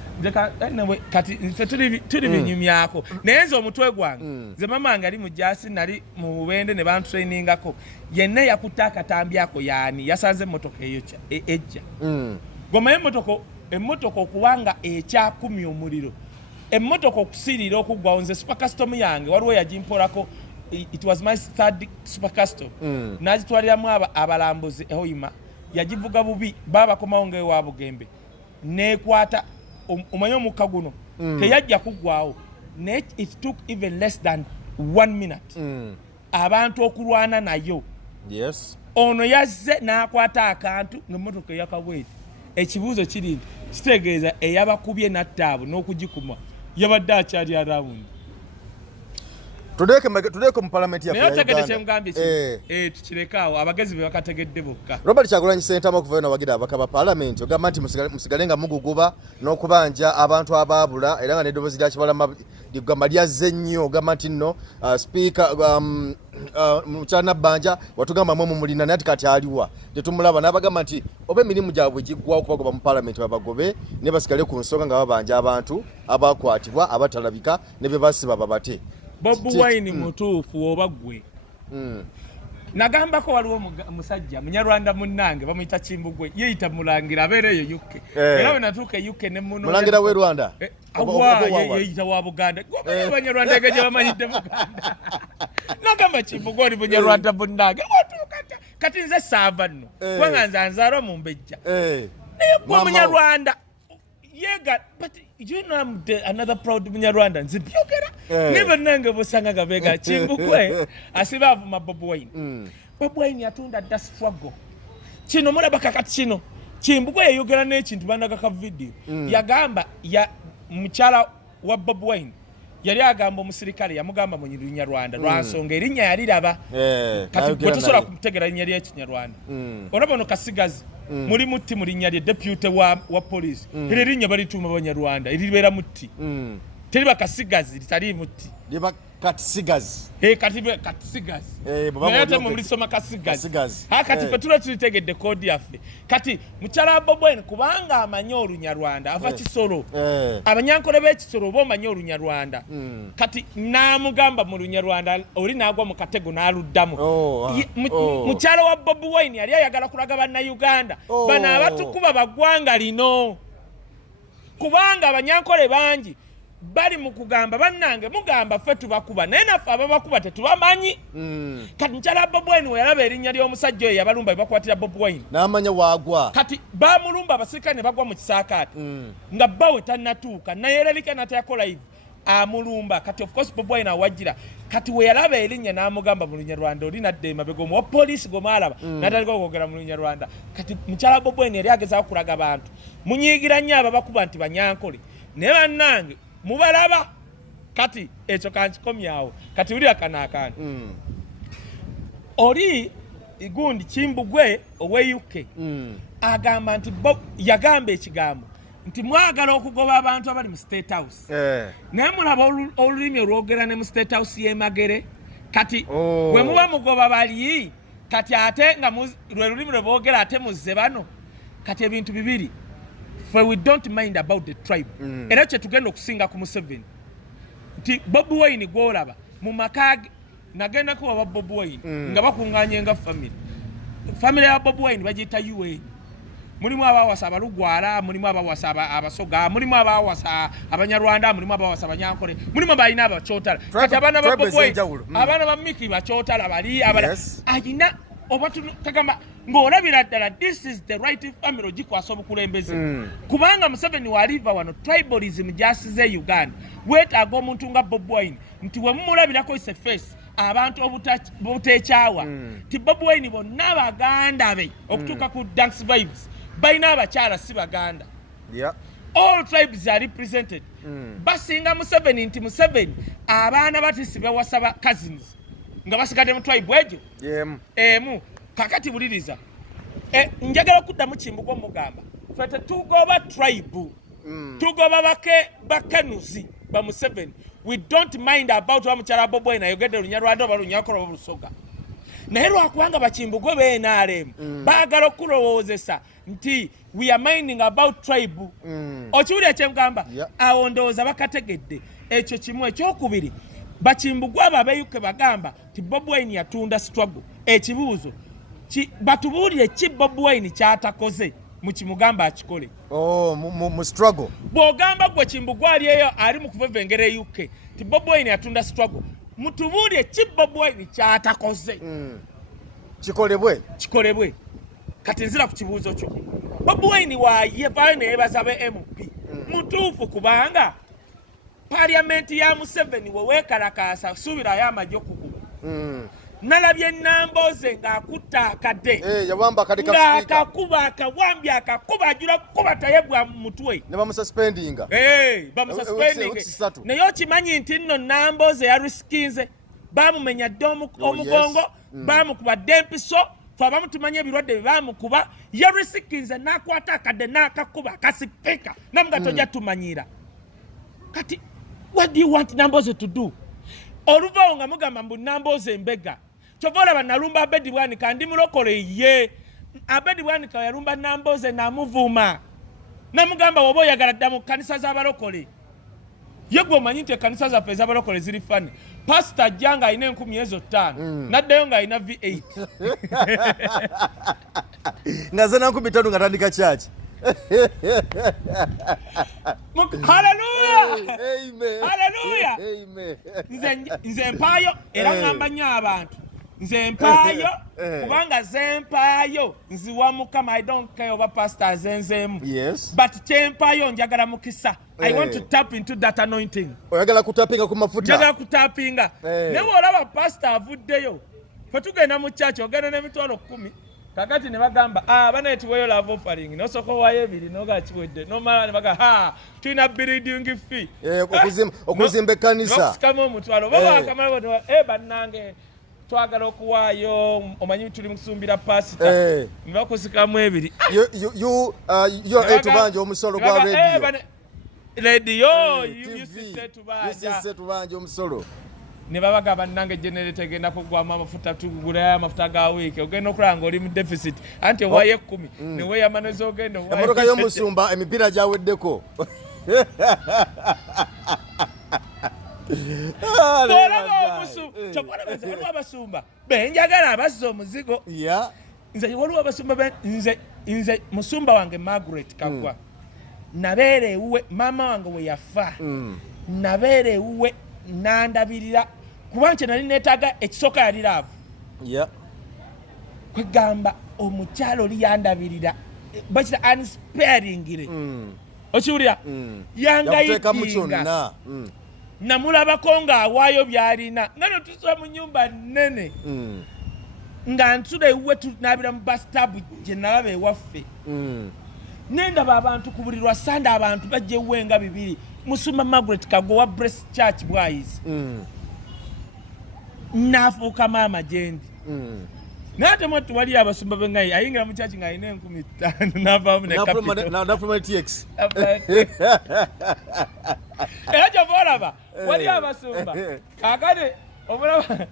kati nfe tuli binyumyako naye nze omutwe gwange nze mamange ali mu jasi nali mu bubende ne bantrainingako yenna yakutte akatambyako yaani yasanze emmotoka eyo ejja gomaye emmotoka okubanga ekyakumya omuliro emmotoka okusirira okuggwawo nze super custom yange waliwo yagimpolako it was my third super custom n'agitwaliramu abalambuzi ehoima yagivuga bubi babakomawo ngaewa Bugembe nekwata omanyi omukka guno teyajja kuggwawo naye it took even less than 1 minute abantu okulwana nayo. Yes. Ono yazze n'akwata akantu ng'emmotoka eyakabweti. Ekibuuzo kiri nti kitegeeza eyabakubye nattaabo n'okugikuma yabadde akyali around. Tudeko mu parliament ya Uganda. Naye otegedde kyemugambye tukirekawo abagezi be bakategedde bokka. Robert Kyagulanyi Ssentamu okuva eno wagira abaka ba parliament ogamba nti musigale nga muguguba n'okubanja abantu abaabula era nga n'eddoboozi lya Kibalama ligamba lyazze nnyo ogamba nti nno speaker mukyala Nabbanja watugamba mwe mulina naye kati aliwa tetumulaba n'abagamba nti oba emirimu gyabwe giggwawo okubagoba mu parliament babagobe ne basigale ku nsonga nga babanja abantu abakwatibwa abatalabika ne bye basiba babate. Bob Wine mutuufu oba gwe. Nagambako waliwo musajja Munyarwanda munnange bamuyita Kimbugwe yeyita Mulangira abeereyo yuke. Era bwe natuuka yuke ne muno. Mulangira w'e Rwanda. Yeyita wa Buganda. Gwe Abanyarwanda geje bamanyidde Buganda. Nagamba Kimbugwe oli Munyarwanda munnange. Watuuka kati nze saava nno. Kubanga nze nzaalwa mu Mbejja. Naye gwe Munyarwanda. Yega, but you know I'm another proud Munyarwanda. Nze byogera. Never nange busanga gabega Kimbugwe asiba avuma Bob Wine. Bob Wine yatunda da struggle. Kino mulaba kakati kino Kimbugwe yayogera n'ekintu bandaga ka video yagamba ya mukyala wa Bob Wine yali agamba omusirikale yamugamba mu Nnyarwanda lwansonga erinnya yaliraba kati gwe tosobola kumutegera erinnya ly'Ekinyarwanda olaba ono Kasigazi muri mutti mu linnya lye deputy wa police era erinnya balituuma Abanyarwanda eribeera mutti teriba Kasigazi litali mutti liba Kasigazi Kasigazi naye mu lisoma Kasigazi kati fe tulitegedde kodi yaffe kati mukyala Bob Wine kubanga amanyi Olunyarwanda ava Kisoro abanyankole b'Ekisoro oba omanyi Olunyarwanda kati n'amugamba mu Lunyarwanda oli n'agwa mu katego n'aluddamu mukyala wa Bob Wine yali ayagala kulaga bannayuganda bano abatukuba baggwanga lino kubanga abanyankole bangi bali mu kugamba bannange mugamba ffe tubakuba naye naffe ababakuba tetubamanyi kati mukyala Bob Wine we yalaba erinnya ly'omusajja oyo yabalumba bebakwatira Bob Wine n'amanya waagwa kati bamulumba abasirikale ne bagwa mu kisaakaati nga bbawe tannatuuka naye ererika natayakola ivi amulumba kati of course Bob Wine awajjira kati we yalaba erinnya n'amugamba mu Lunyarwanda oli nadda emabega omuwa poliisi gw'omwalaba n'ataliko okwogera mu Lunyarwanda kati mukyala Bob Wine yali agezaako kulaga abantu munyiigira nnyo ababakuba nti banyankole naye bannange mubalaba kati ekyo kankikomyawo kati ulira kanakani oli gundi Kimbugwe owe UK agamba nti yagamba ekigambo nti mwagala okugoba abantu abali mu State House naye mulaba olulimi olwogera ne mu State House y'Emagere kati bwe muba mugoba bali kati ate nga lwe lulimi lwe boogera ate muzze bano kati ebintu bibiri for we don't mind about the tribe era kye tugenda okusinga ku Museveni nti Bob Wine gwolaba mu makage nagenda kuwa Bob Wine nga bakuŋŋaanye nga family ya Bob Wine bagiyita UN mulimu abawasa abalugwala mulimu abawasa abasoga mulimu abawasa Abanyarwanda mulimu abawasa Abanyankole mulimu abalina abakyotala kati abaana ba Bob Wine abaana ba Miki bakyotala bali abala agina obatu kagamba ng'olabira ddala this is the right family ogikwasa obukulembeze kubanga Museveni waliva wano tribalism gyasize Uganda weetaaga omuntu nga Bob Wine nti we mumulabirako is a face abantu obuteekyawa ti Bob Wine bonna Abaganda be okutuuka ku dance vibes balina abakyala si Baganda all tribes are represented basinga Museveni nti Museveni abaana batisi bewasaba cousins nga basigadde mu tribe egyo emu kakati buliriza njagala okuddamu Kimbugwe omugamba ffe tetugoba tribe tugoba bakanuzi ba Museveni we don't mind about wa mukyala Bob Wine ayogedde Lunyarwanda oba Lunyankole oba Lusoga naye lwakubanga bakimbugwe b'NRM baagala okulowoozesa nti we are minding about tribe okiwulira kyemugamba awo ndowooza bakategedde ekyo kimu ekyokubiri bakimbugwe abo ab'UK bagamba ti Bob Wine yatunda struggle ekibuuzo batubuulire ki Bob Wine kyatakoze mu kimugamba akikole mu struggle bw'ogamba gwe Kimbugwe ali eyo ali mu kuvevengera UK ti Bob Wine yatunda struggle mutubuulire ki Bob Wine kyatakoze kikolebwe kati nzira ku kibuuzo kyo Bob Wine waayevayo neyebaza be MP mutuufu kubanga parliamenti ya Museveni weweekalakaasa suubirayo amajjo okukuba nalabye Nambooze ng'akutta akadde ng'akakuba akawambi akakuba ajula kukuba tayebwa mu mutwe ne bamususpendinga naye okimanyi nti nno Nambooze yarisikinze bamumenya dde omugongo bamukuba dde empiso fe abamu tumanye ebirwadde bye bamukuba yarisikinze n'akwata akadde n'akakuba akasipika namuga tojja tumanyira kati what do you want Nambooze to do oluvaawo nga mugamba mbu Nambooze mbega kyova olaba nalumba Abedi Bwanika ndi mulokole ye Abedi Bwanika yalumba Nambooze namuvuma namugamba woba oyagala dda mu kkanisa z'abalokole ye gwe omanyi nti ekkanisa zaffe ez'abalokole ziri fane pasita ajja nga alina 10,500 naddayo nga alina V8 nga zena 15 nga tandika kyaki Hallelujah! Amen. Nze mpaayo era ngamba nnyo abantu nze mpaayo kubanga ze mpaayo nziwa Mukama I don't care oba pastor zenzeemu but kye mpaayo njagala mukisa I want to tap into that anointing oyagala kutapinga ku mafuta njagala kutapinga ne olaba pastor avuddeyo fe tugenda mu church ogenda n'emitwalo 10 kakati ne bagamba bana etiweyo love offering nosooka owaayo ebiri noga kiwedde nomala ne baga tulina building fee okuzimba ekkanisa nokusikamu omutwalo oba wakamala bannange twagala okuwaayo omanyi tuli mu kusumbira pasita ne bakusikamu ebiri tubanja omusolo gwa radio yusise tubanja omusolo ne babaga bannange generator egenda kugwamu amafuta tugulayo amafuta ga wiiki ogenda okulanga oli mu deficit anti owaayo 10 ne weeyamanoza ogenda emmotoka y'omusumba emipiira gyaweddeko waliwo abasumba benjagala abazza omuzigo nze waliwo abasumba nze musumba wange Margaret Kagwa nabeera ewuwe maama wange we yafa nabeera ewuwe nandabirira kuba nti nali neetaaga ekisooka yali laavu kwegamba omukyalo oli yandabirira bakira unsparingly okiwulira yangayikinga namulabako ng'awaayo byalina nga notusula mu nnyumba nnene nga nsula ewuwe tunaabira mu bastabu gye nalaba ewaffe nendaba abantu ku buli lwa sande abantu bajja ewuwe nga 2 musumba Margaret Kagwa wa Breast Church bwayizi nafuuka maama gyendi nate mwatu wali abasumba bengayi ayingira mu church nga ine 15 navaamu ne TX ejo bolaba wali abasumba kakade omulaba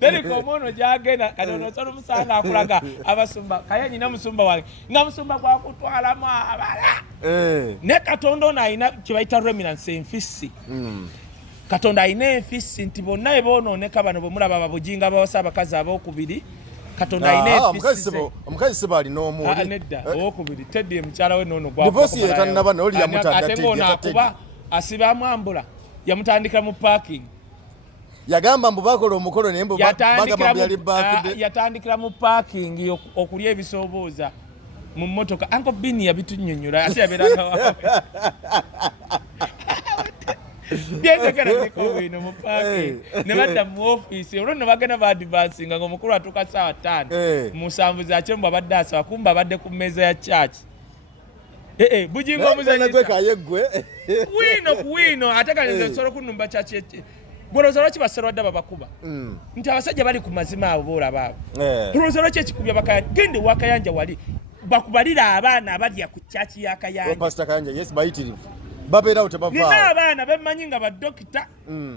deri komono jagenda kadono tsoro musanga akulaga abasumba kaya nyina musumba wange nga musumba kwa kutwala mu abala ne katondo na ina kibaita remnants enfisi katonda ina enfisi nti bonna ebononeka bano bwe mulaba Bugingo bawasa abakazi abokubiri katonda ina enfisi omukazi sebo alina omuli nedda owokubiri tedde mukyala we nono gwa divorce yetanaba noli yamutandika kuba asiba mwambula yamutandika mu parking yagamba mbu bakola omukolo naye mbu bagamba mbu yali back yatandikira mu parking okulya ebisobooza mu mmotoka Uncle Bini yabitunnyonnyola ate yabeeranga wawe byegagala niko bino mu parking ne badda mu office olwo ne bagenda ba advancinga ng'omukulu atuuka ssaawa 5 musanvu za kyembu abadde asaba kumba abadde ku mmeeza ya church Bugingo omuzanyisa wino ate kalize nsolo kunumba church Goloza lwaki baserwadde babakuba nti abasajja bali ku mazima abo boolaba abo goloza lwaki ekikubya bakagende wakayanja wali bakubalira abaana abalya ku chachi ya Kayanja Pastor Kayanja yes bayitirivu babeera utebava nina abaana bemanyi nga badokita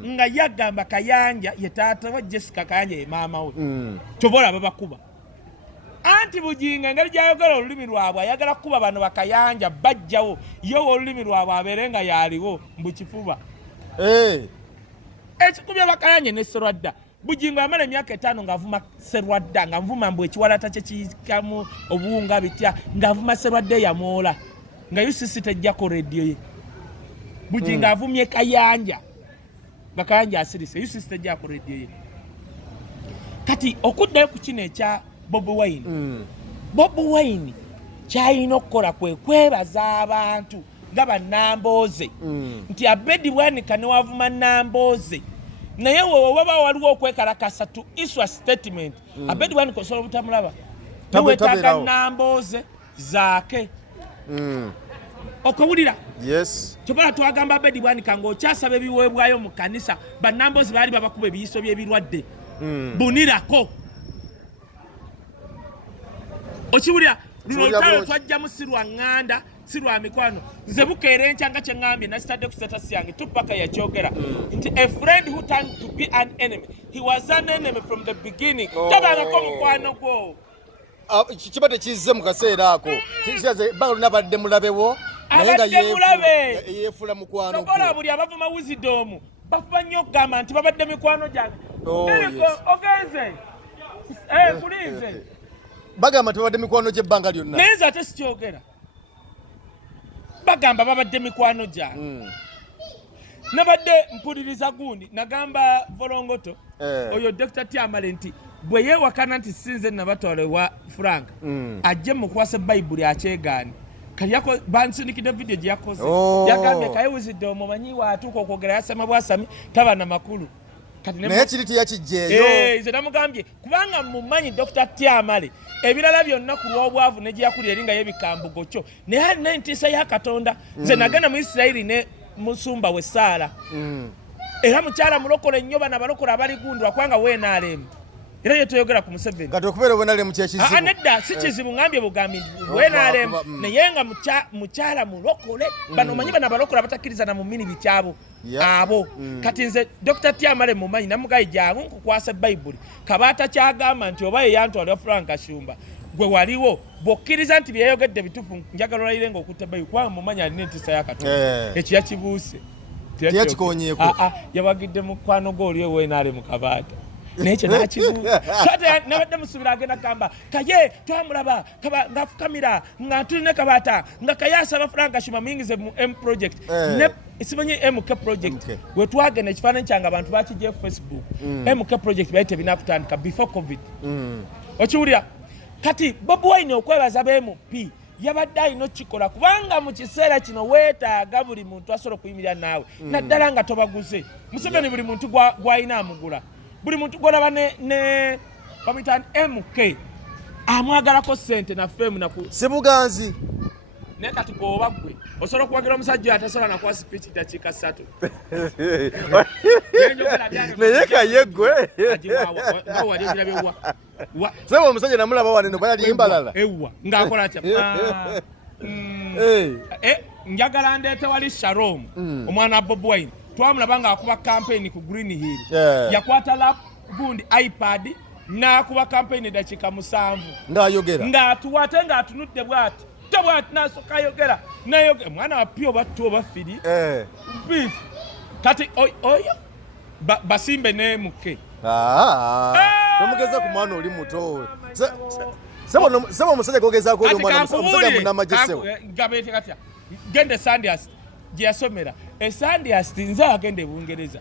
nga yagamba Kayanja ye taata wa Jessica Kayanja ye maama we kyobola babakuba anti Bugingo engeri gyayogera olulimi lwabwe ayagala kukuba bano bakayanja bajjawo yewe olulimi lwabwe abeere nga yaliwo mbukifuba ekikubya bakayanje ne Serwadda Bugingo amala emyaka 5 ng'avuma Serwadda ng'avuma mbu ekiwalata kye kiyikamu obuwunga bitya ng'avuma Serwadda yamwola nga UCC tejjako radio ye Bugingo avumye Kayanja bakayanja asirise UCC tejjako radio ye kati okuddayo ku kino ekya Bobi Wine Bobi Wine kyayina okukola kwebaza abantu nga bannambooze nti abedi bwanika ne wavuma nnambooze naye waba waliwo okwekalakasa tu issue statement abedi bwanika osobola obutamulaba niwetaaga nnambooze zaake okuwulira yes kyobola twagamba abedi bwanika ng'okyasaba ebiweebwayo mu kanisa bannambooze baali babakuba ebiyiso by'ebirwadde bunirako okiwulira luno olutalo twajjamu si lwa ŋŋanda si lwa mikwano nze bukeera enkya nga kye ŋŋambye nasitadde ku status yange tupaka yakyogera nti a friend who turned to be an enemy he was an enemy from the beginning tabangako mukwano gwo kiba tekizze mu kaseera ako kikiaze baluna badde mulabewo naye nga yeefula mukwano gwo tokola buli abavuma wisdom bafuba nnyo okugamba nti babadde mikwano gyange ogenze kulize bagamba tebadde mikwano gy'ebbanga lyonna naye nze ate sikyogera bagamba babadde mikwano gyange nabadde mpuliriza gundi nagamba volongoto oyo Dr. Tiamale nti bwe yeewakana nti sinze nabatwale wa Frank ajje mukwasa Bayibuli akyegaani kali bansindikidde video gye yakoze yagambye Kaye wisdom omanyi waatuuka okwogera yasema bwasami taba na makulu naye kiri tiyakijjeeyo nze namugambye kubanga mumanyi Dr. Tyamale ebirala byonna ku lw'obwavu ne gye yakuli eri nga yebikambugo kyo naye alina entiisa ya Katonda nze nagenda mu Isirayiri ne musumba we Saala era mukyala mulokole nnyo bana balokole abali gundwa kubanga weenaalemu era ye toyogera ku Museveni kati okubeera weenaalemu kyekizibu nedda si kizibu ngambye bugambi weenaalemu naye nga mukyala mulokole bano omanyi bana balokole abatakkiriza na mu minibi kyabo abo kati nze Dr. Tyamale mumanyi namugaye jangu nkukwasa Bayibuli kabaata kyagamba nti oba yeyantwalira Frank Kashumba gwe waliwo bw'okkiriza nti byeyogedde bitufu njagala olayire ng'okutta Bayibuli kubanga mumanyi alina entiisa ya Katonda ekyo yakibuuse teyakikonyeeko yabagidde mukwano gw'oli oweenaale mu kabaata nekyo nakibuuza ate nabadde musubira agenda kugamba Kaye twamulaba ng'afukamira nga tulina kabaata nga Kaye asaba Frank Kashumba muyingize mu M project simanyi MK project we twagenda ekifaananyi kyange abantu bakijja Facebook MK project bayite binakutandika before COVID okiwulira kati Bobi Wine okwebaza BMP yabadde alina okikola kubanga mu kiseera kino weetaaga buli muntu asobola okuyimirira naawe naddala nga tobaguze Museveni buli muntu gw'alina amugula buli muntu gw'olaba ne bamuyita MK amwagalako ssente naffeemu naku sibuganzi naye kati gwoba gwe osobola okuwagira omusajja atasobola nakuwa speech dakiika 3 naye Kaye gwe wali obirabye saba omusajja namulaba waneno bayalimbalala ewa ng'akola atya njagala ndeete wali Shalom omwana wa Bobi Wine twamulaba ng'akuba campaign ku Green Hill yakwata lap gundi iPad n'akuba campaign dakiika 7 ng'ayogera ng'atuwate ng'atunudde bw'ati tobwati n'asooka ayogera n'ayogera mwana wa Pio battu oba firi biifu kati oyo basimbe ne MK tomugeza ku mwana oli muto saba omusajja gogezaako oli omusajja munamagye sewo gabeete katya gende Sandhurst gye yasomera Sandhurst nze agenda e Bungereza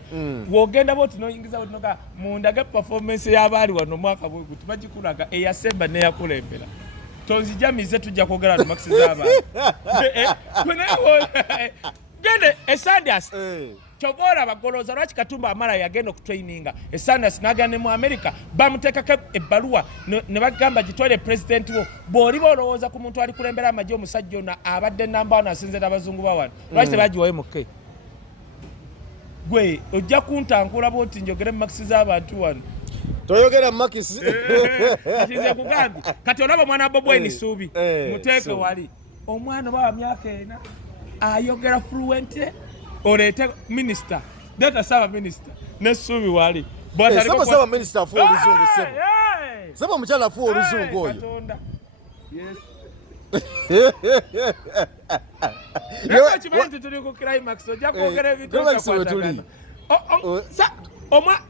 wogenda bwoti noyingiza bwoti noga mundage performance y'abaali wano omwaka bweguti bagikulaga eyasemba neyakulembera tonzijamize tujja kwogera tu maxi z'abantu gende Sandhurst kyobora bagoloza lwaki Katumba amala yagenda okutraininga Sandhurst n'agenda mu America bamuteekako ebbaluwa ne bagamba gitwale president wo bw'oliba olowooza ku muntu ali kulembera amagye omusajja ono abadde namba wano asinzira abazungu ba wano lwaki tebagiwayo MK gwe ojja kuntankula bwoti njogere mu maxi z'abantu wano toyogera makisi kize kugambi kati olaba mwana Bobi Wine suubi muteeke wali omwana oba wa myaka ena ayogera fluent oleete minister data saba minister ne suubi wali saba minister afu oluzungu saba omukyala afu oluzungu oyo kimanyi tuli ku climax ojja kwogera ebintu byakwatagana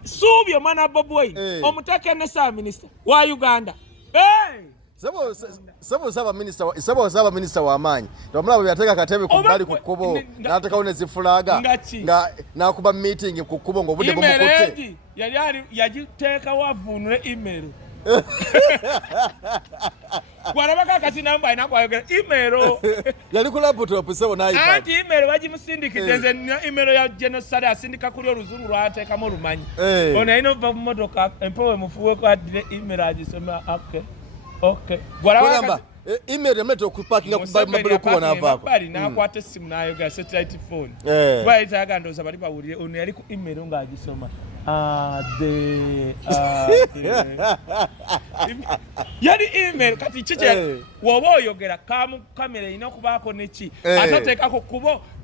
suubi omwana wa Bobi Wine omuteeke ne saba minister wa Uganda saba minisita w'amaanyi omulaba byateeka akatebe ku bbali ku kkubo n'ateekawo ne zifulaaga n'akuba meeting ku kkubo ng'obudde bumukutte yagiteekawo avuunule email gwalabako akazinamba alina kwayogera email yali ku laptop sebo n'ayipad anti email bagimusindikidde nze nina email ya genocide asindika kuli oluzungu lwateekamu olumanyi ono alina ova mu motoka empewo emufuweko addire email agisoma okay gwalaba email yamuleta okupakinga ku bbali okuba n'avaako n'akwata essimu n'ayogera satellite phone kuba yitayaga ndowooza bali bawulire ono yali ku email ng'agisoma yali email kati kikye woba oyogera kamera erina okubaako neki atateekako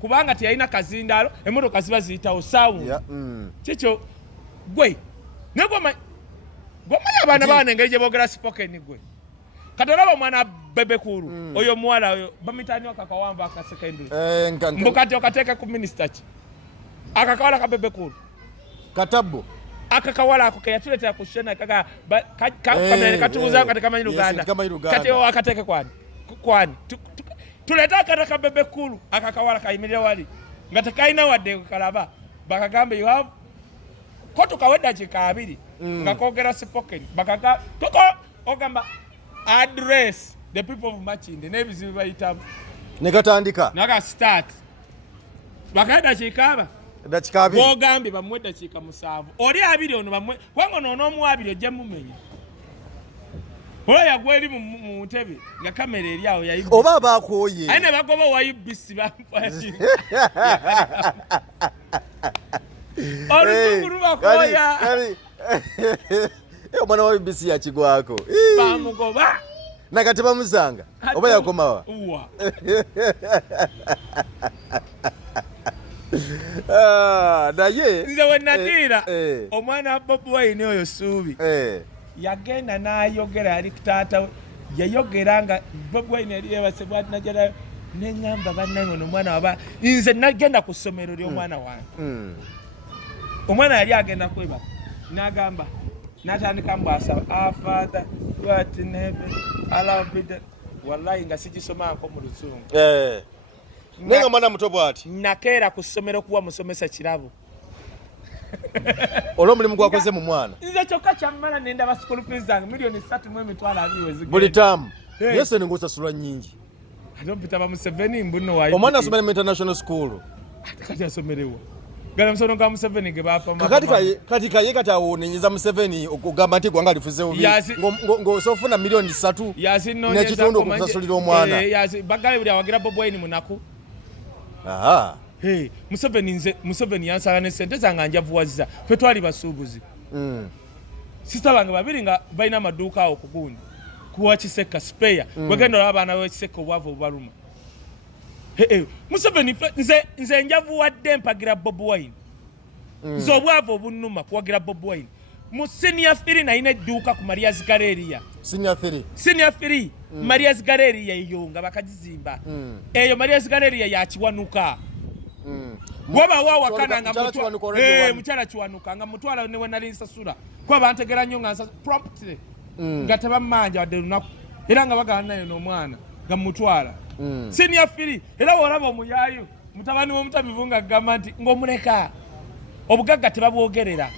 kubanga teyalina kazindaalo emmotoka ziba ziyitawo sawundi kikyo gwe negwomanyi abaana bawana engeri gye boogera spoken gwe kati olaba omwana bebekulu oyo muwala oyo bamitaniwa kakawamba akasekendule mbukati okateeke ku minisita ki akakawala kabebekulu katabbo akakawala ako keyatuletera ku shena kamera katubuzaako kati kamanyi Luganda kati akateeke kwani tulete akata kabebekulu akakawala kayimirira wali nga tekalina wadde kalaba bakagambe you have ko tukawedda kika 2 nga kogera spoken ogamba address the people of Machinde n'ebizibu bayitamu ne katandika naga start bakayeda kikaba dakika 2 bogambye bamwe dakika 7 oli 2 ono bamwe kwango nono mu 2 ojja mumenya oya yagweri mu ntebe nga kamera eri awo yayi oba bakoye aine bagoba wayibisi bampashi Oluzungu lubakoya omwana wa BBC yakigwako bamugoba nakati bamuzanga oba yakomawa naye nze wenatira omwana wa Bobi Wine oyo Suubi yagenda n'ayogera ali kutaata yayogera nga Bobi Wine yali yebasebwa najala neŋŋamba bannange ono omwana waba nze nagenda ku ssomero ly'omwana wange omwana yali agenda kweba n'agamba n'atandika mbwasaba Father what in heaven alabida wallahi nga sigisomako mu Luzungu nenga mwana muto bwati nakeera ku ssomero kuwa musomesa kirabo olwo mulimu gwakoze mu mwana nze kyokka kyammala nendaba school fees zange $3,200 wezigenda buli tamu yese ng'osasula nnyingi ate mpita ba Museveni mbuno wayi omwana asomera mu international school kati asomerewa gala musono ga Museveni ge bafa kati kaye kati awonenyeza Museveni okugamba nti gwanga lifuze ubi ng'osofuna $3 n'ekitundu okusasulira omwana bagale buli awagira Bobi Wine munaku Museveni yansala ne sente zange anjavuwazza fe twali basuubuzi sista bange babiri nga balina amaduuka awo ku gundi kuwa Kiseka spare wegenda olaba abaana b'Ekiseka obwavu obubaluma Museveni nze njavuwadde mpagira Bobi Wine nze obwavu obunnuma kuwagira Bobi Wine mu senior 3 nalina edduuka ku Maria's Galleria senior 3 Maria's Galleria eyo nga bakagizimba eyo Maria's Galleria yakiwanuka waba wakana nga mukyala kiwanuka nga mutwala ne wenali nsasula kwa bantegera nnyo nga property nga tebamanja wadde lunaku era nga bagala nayo n'omwana nga mutwala senior 3 era wolaba omuyayo mutabani w'omutabivu nga agamba nti ng'omuleka obugagga tebabwogerera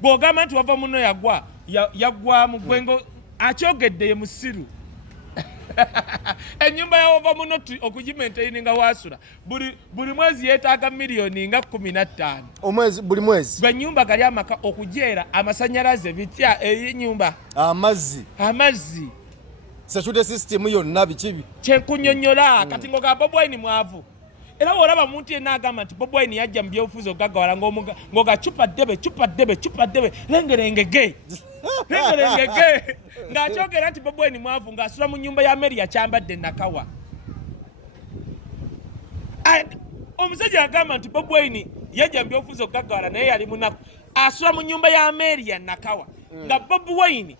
bw'ogamba nti wava muno yagwa mu gwengo akyogedde ye musiru ennyumba yawova muno okugimaintaininga wasula buli mwezi yeetaaga $15 million buli mwezi gwe nnyumba gali amaka okujeera amasanyalaze bitya ey'ennyumba amazzi security system yonna bikibi kyenkunyonnyola kati ngoga Bobi Wine mwavu era wolaba muntu yenna agamba nti Bobi Wine yajja mu byobufuzi okugaggawala ngoga cupa ddebe lengerengege ng'akyogera nti Bobi Wine mwavu ng'asula mu nnyumba ya Mary yakyambadde nakawa omusajja agamba nti Bobi Wine yajja mu byobufuzi okugaggawala naye yali munaku asula mu nnyumba ya Mary ya nakawa nga Bobi Wine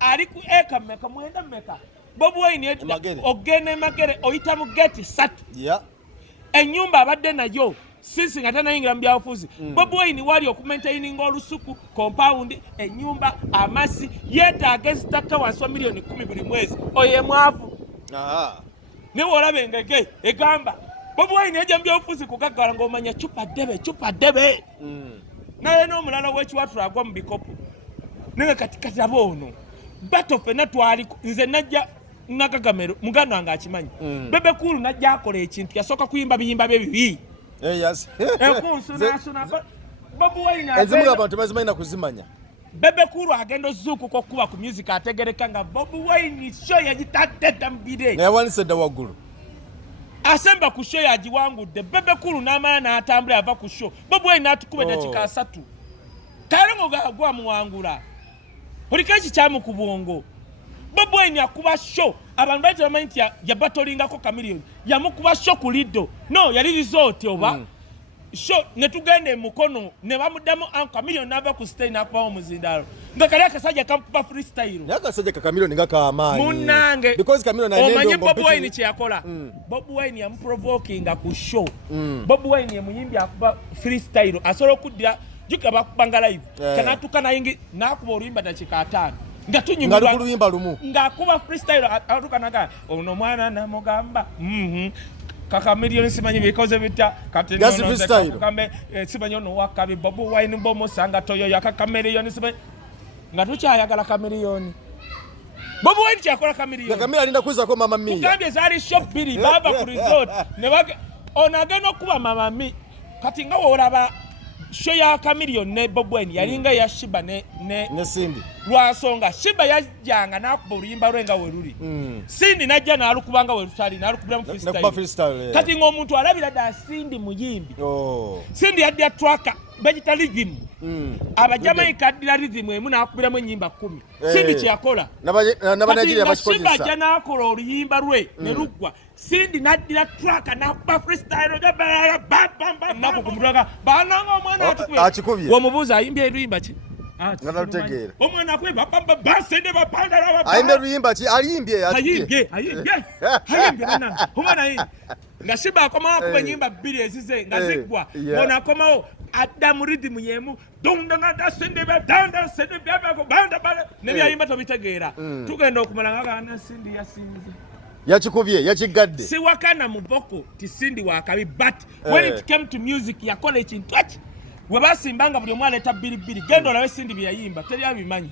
ali ku eka mmeka 9 Bobi Wine ogenda Magere oyita mu geti 3 ennyumba abadde nayo sinsi nga tanayingira mu byabufuzi Bobi Wine wali okumaintaininga olusuku compound ennyumba amasi yeetaaga ezitaka wansi wa $10,000 buli mwezi oyo mwavu naye olaba engege egamba Bobi Wine yajja mu byabufuzi kugaggawala ng'omanya cupa ddebe naye n'omulala w'ekiwatula agwa mu bikopo naye katikati aba ono bato ffenna twali nze najja nagagamero muganda wange akimanyi Bebe Cool najja akola ekintu yasooka kuyimba biyimba bye bibi enkunsonasona Bobi Wine ezimu abantu bazimanyi kuzimanya Bebe Cool agenda ozuukuka okuba ku music ategereka nga Bobi Wine show yagitadde dda mu bire yawanise dda waggulu asemba ku show yagiwangudde Bebe Cool n'amala n'atambula yava ku show Bobi Wine n'atukuba eddakiika 3 kale ng'ogagwa muwangula oliko ekikyamu ku bwongo Bobi Wine yakuba show abantu baite bamanyi nti yabatolingako Chameleone yamukuba show ku Lido no yali resort oba show ne tugenda emukono ne bamuddamu Chameleone n'ava ku stage n'akubawo omuzindalo nga kali akasajja kamukuba freestyle n'akasajja ka Chameleone nga kamaanyi munnange because Chameleone omanyi Bobi Wine kye yakola Bobi Wine yamuprovokinga ku show Bobi Wine yemuyimbi akuba freestyle asobola okuddira juka bakubanga live kanatuka nayingi nakuba oluyimba dakika 5 nga tunyumira oluyimba lumu ngakuba freestyle atuka naga ono mwana namugamba Chameleone simanyi bikoze bitya kati nono kambe simanyi ono wakabi Bobi Wine mbomo sanga toyo ya Chameleone simanyi nga tukyayagala Chameleone Bobi Wine kyakola Chameleone alinda kwizako mama mia kugambye zali shop biri baba ku resort ne baga onagenda okuba mama mi kati nga olaba show ya Chameleon ne Bob Wine yalinga ya Shiba ne Cindy lwasonga Shiba yajjanga nakuba oluyimba lwenga weruli Cindy najja nalukubanga werutali nalukubira mu freestyle kati ng'omuntu alabira da Cindy muyimbi Cindy yadya track bagita rhythm abajamaika addira rhythm emu nakubiramu ennyimba 10 Cindy kyeyakola n'abanagira bakikozesa Shiba ajja nakola oluyimba lwe ne luggwa Cindy naddira track nakuba freestyle naku kumutwaka bananga omwana atukubye omubuuza ayimbye oluyimba ki nganalutegeera omwana akweba basende bapandala ayimbe luyimba ki alimbye bana omwana nga Shiba akomawo kuba ennyimba 2 ezize nga ziggwa ona akomawo adda mu rhythm yemu nebyayimba tobitegeera tugenda okumala ngagana Cindy yasinze yakikubye yakigadde si wakana mu boko ti Cindy wakabi but when it came to music yakola ekintu eki we basimbanga buli omwana leta bilibili genda olabe Cindy byayimba teri abimanyi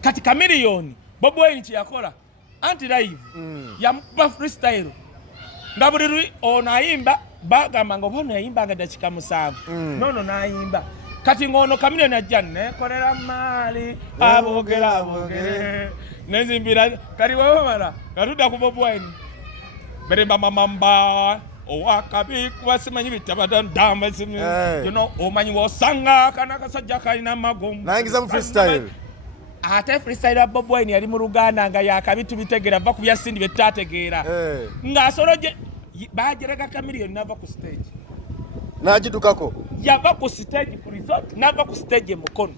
kati Chameleon Bob Wine kyeyakola anti live yamukuba freestyle nga buli ono ayimba bagamba nga obono yayimbanga dakika 7 nono nayimba kati ngono Chameleon ajja nekolera maali abogera nezimbira kali wabamala nga ku Bob Wine beremba mamamba owakabi kubasimanyi bitabadandamba simu omanyi wosanga kana kasajja kalina magomu nayingiza mu freestyle ate freestyle ya Bob Wine yali mu Luganda nga yakabitu bitegera va kubya Cindy betategeera nga asoloje bajereka Chameleon nava ku stage najidukako yava ku stage ku resort nava ku stage mukono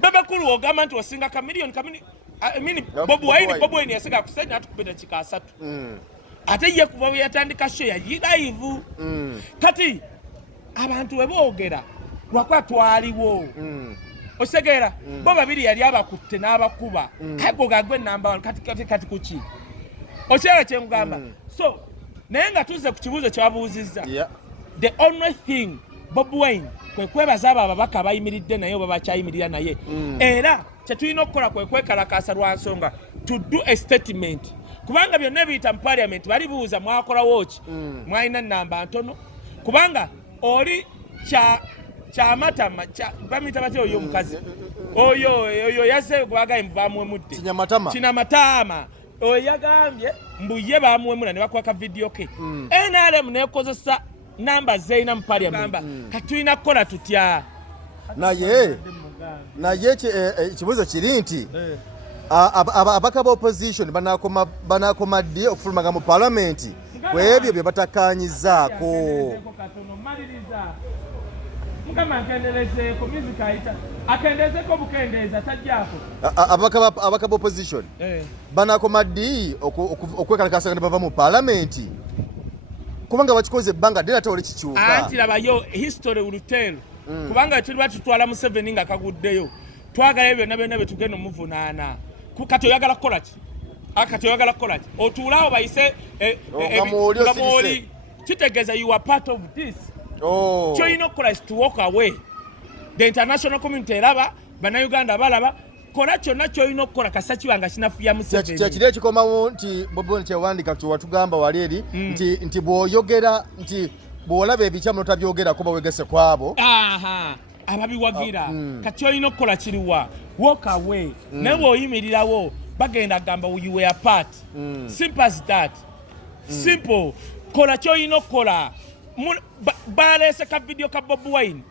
baba kulu ogamba nti wasinga Chameleon Bob Wine yasinga ku stage atukubira kika 3 ate ye kuba yatandika show ya live kati abantu weboogera lwakwa twaliwo osegera bo babiri yali abakutte n'abakuba hago gagwe number 1 kati kuki okyera kyengamba so naye nga tuze ku kibuuzo kyababuuzizza the only thing Bob Wine kwe kwebaza abo ababaka abayimiridde naye oba bakyayimirira naye era kyetulina okukola kwe kwekalakaasa lwa nsonga to do a statement kubanga byonna ebiyita mu parliament balibuuza mwakolawo ki mwalina namba ntono kubanga oli kyamatama bamuyita batya oyo omukazi oyo yazze gwagaye bamwemudde kinamataama oyo yagambye mbu ye bamwemula ne bakwaka video ke NRM nekozesa namba zeina mu parliament katulina kukola tutya naye ekibuuzo kiri nti abaka ba opposition banakoma ddi okufulumaga mu parliament kwebyo bye batakanyizaako abaka ba opposition banakoma ddi okwekalakasa ne bava mu parliament kubanga bakikoze ebbanga ddala ate oli kikyuka anti labayo history ulutelo kubanga tuli batutwala mu 7 nga kaguddeyo twagala byonna bye tugenda omuvunaana kati oyagala kukola ki otuulaawo bayise kitegeeza you are part of this kyolina okukola is to walk away the international community eraba bannayuganda balaba kola kyonna kyolina okukola kasa kibanga kinafuya mu kyekiri ekikomawo nti Bobi kyewandika kyewatugamba wali eri nti bw'oyogera nti bw'olaba ebikyamu notabyogerako bawegese kwabo ababiwagira kati olina okukola kiriwa walk away naye bw'oyimirirawo bagenda gamba you were part simple as that simple kola kyolina okukola baleese ka video ka Bob Wine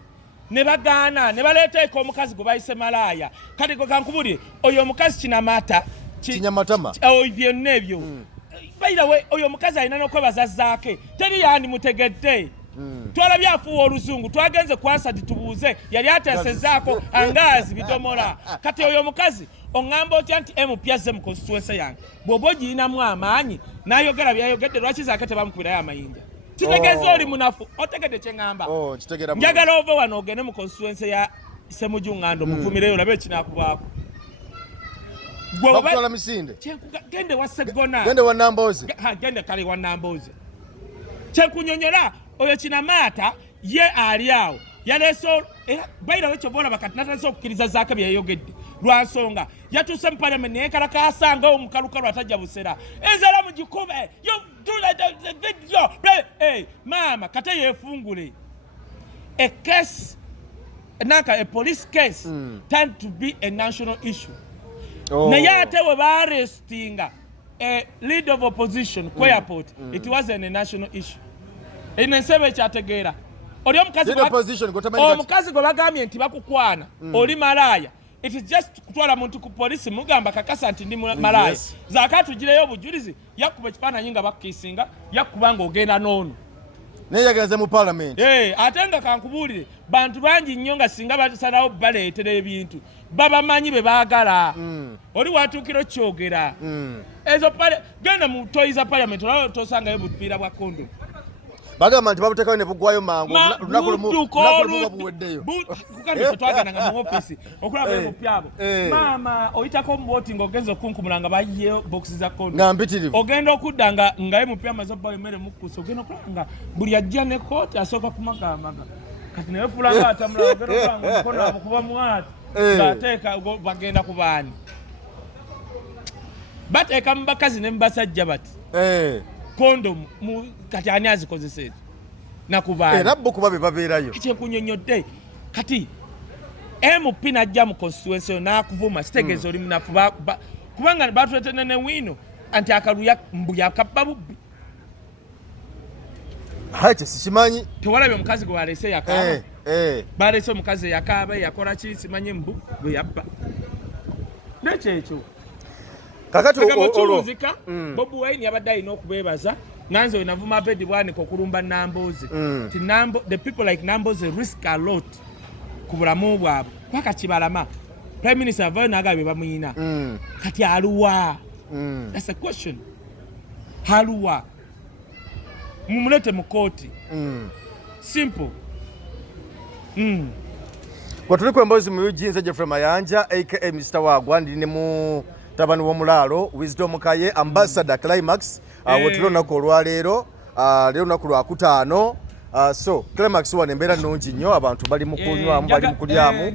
ne bagaana ne baleeteeko omukazi gwe bayise malaaya kati gwe kankubulire oyo omukazi kinamata kinyamatama byonna ebyo bayirawe oyo omukazi alina n'okwebaza zaake teri yandimutegedde twalabye afuuwa oluzungu twagenze ku Asadi tubuuze yali ateesezaako angaazi bidomola kati oyo omukazi oŋŋamba otya nti empya ze mu constituency yange bw'oba ogirinamu amaanyi n'ayogera byayogedde lwaki zaake tebamukubirayo amayinja kitegeeza oli munafu otegedde kye ŋŋamba njagala ova wano ogende mu constituency ya Ssemujjuŋŋando muvumireyo olabe ekinaakubaako bakutwala misinde gende wa Segona gende wa Nambooze gende kale wa Nambooze kyenkunyonyola oyo kinamaata ye ali awo yaleese bayirawo ekyobola bakati natandise okukkiriza zaake byeyayogedde lwa nsonga yatuuse mu parliament naye kalakaasa ngawo omukalukalu atajja busera enzala mugikube the video. Hey, mama, kata yefungule. A case, a police case, tend to be a national issue. Na yate we arresting a leader of opposition, Airport. It wasn't a national issue. Inensebe kyategeera. Oli omukazi gwe bagambye nti bakukwana oli malaya. It is just kutwala muntu ku polisi mugamba kakasa nti ndi malaya. Zakatu gireyo obujulizi yakuba ekifaananyi nga bakkisinga yakubanga ogenda n'ono. Naye yagenze mu parliament. Ate nga kankubuulire bantu bangi nnyo nga singa basalawo baleetera ebintu babamanyi be baagala. Oli watuukiro kyogera. Ezo genda mu toyiza parliament olaba tosangayo bupiira bwa kondo. Bagamba nti babutekayo ne bugwayo mangu lunaku lumu buweddeyo. Kukandi twagana nga mu office okulaba ebupyabo. Mama oyitako mu voting ogenza okunkumula nga bayiye boxes za kondo. Nga mpitirivu. Ogenda okudda nga ye mupya mazabba emere mukusa ogenda okulaba nga buli ajja ne kooti asooka kumagamaga. Kati naye fulanga atamula ogenda okulaba kondo amukuba mwati. Ng'ateeka bagenda ku baani. Bateeka mu bakazi ne mu basajja bati. Condom kati ani azikozesa nakubaana era bo kuba bebabeerayo ekyenkunyonyodde kati MP najja mu constituency nakuvuma sitegezo oli munafu kubanga batuletene ne wino anti akaluya mbuya kababubbi hache sikimanyi tewalabye omukazi gwe walese yakaba balese omukazi yakaba yakola ki simanye mbu gwe yabba nekyekyo kakati oluzika Bobi Wine yabadde alina okubeebaza nanze wenavuma bedi bwaniko okulumba Namboze ti the people like Namboze risk a lot ku bulamu bwabwe kwaka kibalama Prime Minister avayo nagabye bamuyina kati aluwa that's a question haluwa mumulete mu kooti simple kwa tuliko embozi mu Eugene Jeffrey Mayanja aka Mr. Wagwa ndi ne mu tabani w'omulalo Wisdom Kaye Ambassador Climax wotiro nako olwaleero lero nako lwakutaano so Climax wane embeera nnungi nnyo abantu bali mu kunywamu bali mu kulyamu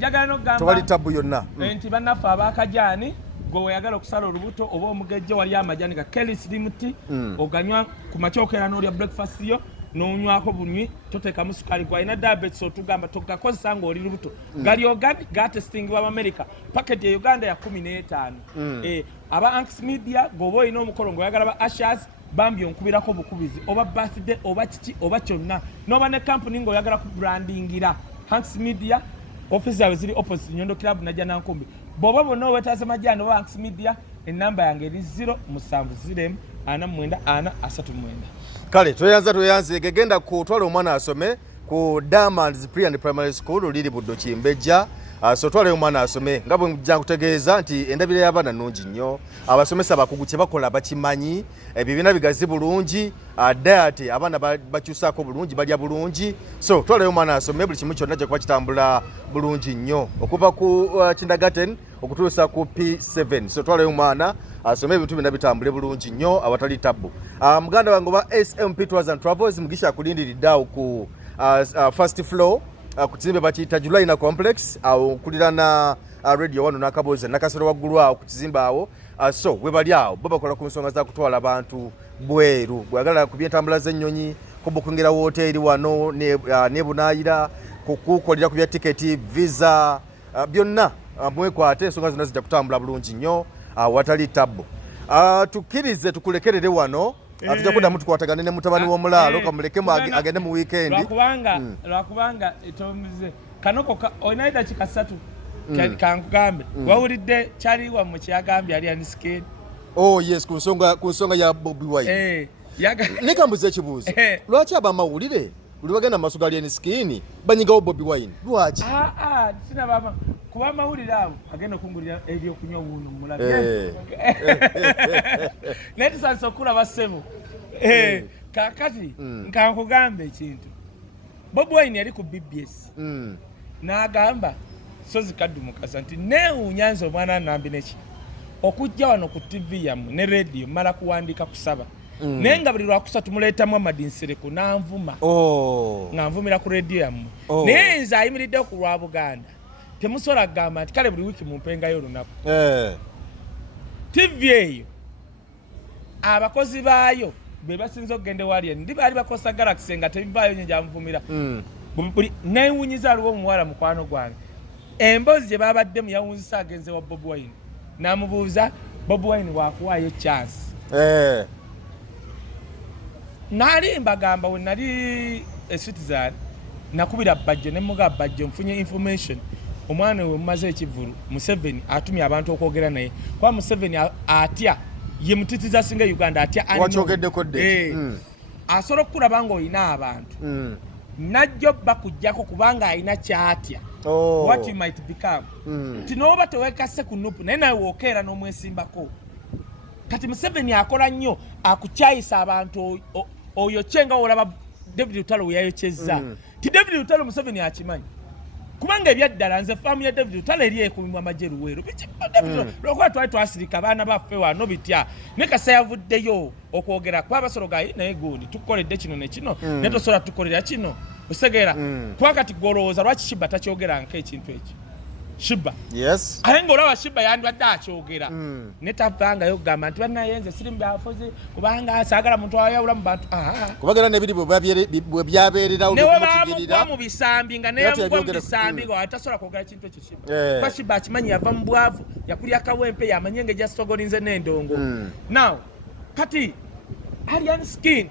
tewali tabu yonna nti bannafe abakajani gwe weyagala okusala olubuto oba omugejje wali amajani ga Kelly Slimuti oganywa ku makyokera n'olya breakfast yo n'onywako bunywi toteekamu sukali gwalina diabetes otugamba togakozesa ng'oli lubuto gali organic gatestingibwa America packet ya Uganda ya 15 aba Anx Media gwoba olina omukolo ng'oyagala ba Ashers bambi onkubirako bukubizi oba birthday oba kiki oba kyonna n'oba ne company ng'oyagala ku brandingira Anx Media office zaabwe ziri opposite Nyondo Club najja Nankumbi bw'oba bonna owetaasa majjani oba Anx Media enamba yange eri 070449439. Kale toyanze gegenda kutwala omwana asome ku Diamonds Pre and Primary School liri buddo Kimbejja so twala omwana asome nga bwe njja kutegeeza nti endabire y'abaana nnungi nnyo abasomesa bakugu kye bakola bakimanyi ebibiina bigazi bulungi diet abaana bakyusaako bulungi balya bulungi so twala omwana asome buli kimu kyonna kyekuba kitambula bulungi nnyo okuva ku kindergarten okutuusa ku P7 so twala omwana asome ebintu byonna bitambule bulungi nnyo awatali tabu muganda wange oba SMP Tours and Travels mugisha akulindiridde awo ku first floor ku kizimbe bakiyita Julina Complex awo okulira na radio wano n'akaboze nakasero waggulu awo ku kizimbe awo so we bali awo bo bakola ku nsonga za kutwala abantu bweru bwagala ku byentambula z'ennyonyi kubukungira hoteli wano ne bunaayira kukukolera ku bya tiketi visa byonna mwekwate ensonga zonna zijja kutambula bulungi nnyo watali tabu tukkirize tukulekerere wano atujja kuddamu tukwatagane ne mutabani w'omulaalo kamulekemu agende mu weekend lwakubanga etomize kanoko olina eddakiika 3 kankugambe wawulidde kyaliwa mu kyagambye ali anisikeni yes ku nsonga ya Bobi Wine nekambuza ekibuuzo lwaki abamawulire buli bagenda mu maaso ga anisikeni banyigawo Bobi Wine lwaki sinabama kuba amawulire abo agenda okungulira ebyokunywa wuuno mulabe naye tusanise okulaba ssebo kakati nkankugambe ekintu Bobi Wine yali ku BBS n'agamba sozi kaddumukasa nti neewuunya nze omwana nambi neki okujja wano ku TV yammwe ne radio mala kuwandiika kusaba naye nga buli lwakusatu muleetamu amadinsereko n'anvuma nga nvumira ku radio yammwe naye nze ayimiriddeho ku lwa Buganda temusobola kugamba nti kale buli wiiki mumpengayo olunaku TV eyo abakozi baayo be basinzo gende wali ndi bali bakosa galaxy nga tebivayo nyenja mvumira buli newunyiza aliwo muwala mukwano gwange embozi gye babadde mu yawunzisa agenze wa Bob Wine namubuuza Bob Wine wakuwayo chance nali mbagamba we nali a citizen nakubira bajjo ne muga bajjo mfunye information omwana we mumaze ekivulu Museveni atumye abantu okwogera naye kwa Museveni atya ye mutitiza singa Uganda atya wachogedde kodde asobola okulaba nga olina abantu najjo bakujjako kubanga alina kyatya what you might become tinoba tewekase ku nupu naye nawe wokeera n'omwesimbako kati Museveni akola nnyo akukyayisa abantu oyo kyenga olaba David Lutalo we yayokyezza ti David Lutalo Museveni akimanyi kubanga ebyaddala nze faamu ya David Lutalo eri ekumibwa amagye Luweero lwokuba twali twasirika abaana baffe wano bitya ne Kasa yavuddeyo okwogera kuba abasolo gayi naye gundi tukoledde kino ne kino naye tosobola tukolera kino osegeera kuba kati golowooza lwaki Shiba takyogeranko ekintu ekyo Shiba yes aye ng'olaba Shiba yandibadde akyogera ne tavangayo kugamba nti bannaye nze siri mubyafuzi kubanga saagala muntu ayawula mu bantu kubagera nebiri bwe byabeererawo newebaamugwa mu bisambi nga neyamugwa mu bisambi nga tasobola kwogera kintu ekyo Shiba kuba Shiba akimanyi yava mu bwavu yakulya kawempe yamanye engeri gyasogolinze n'endongo now kati Alien Skin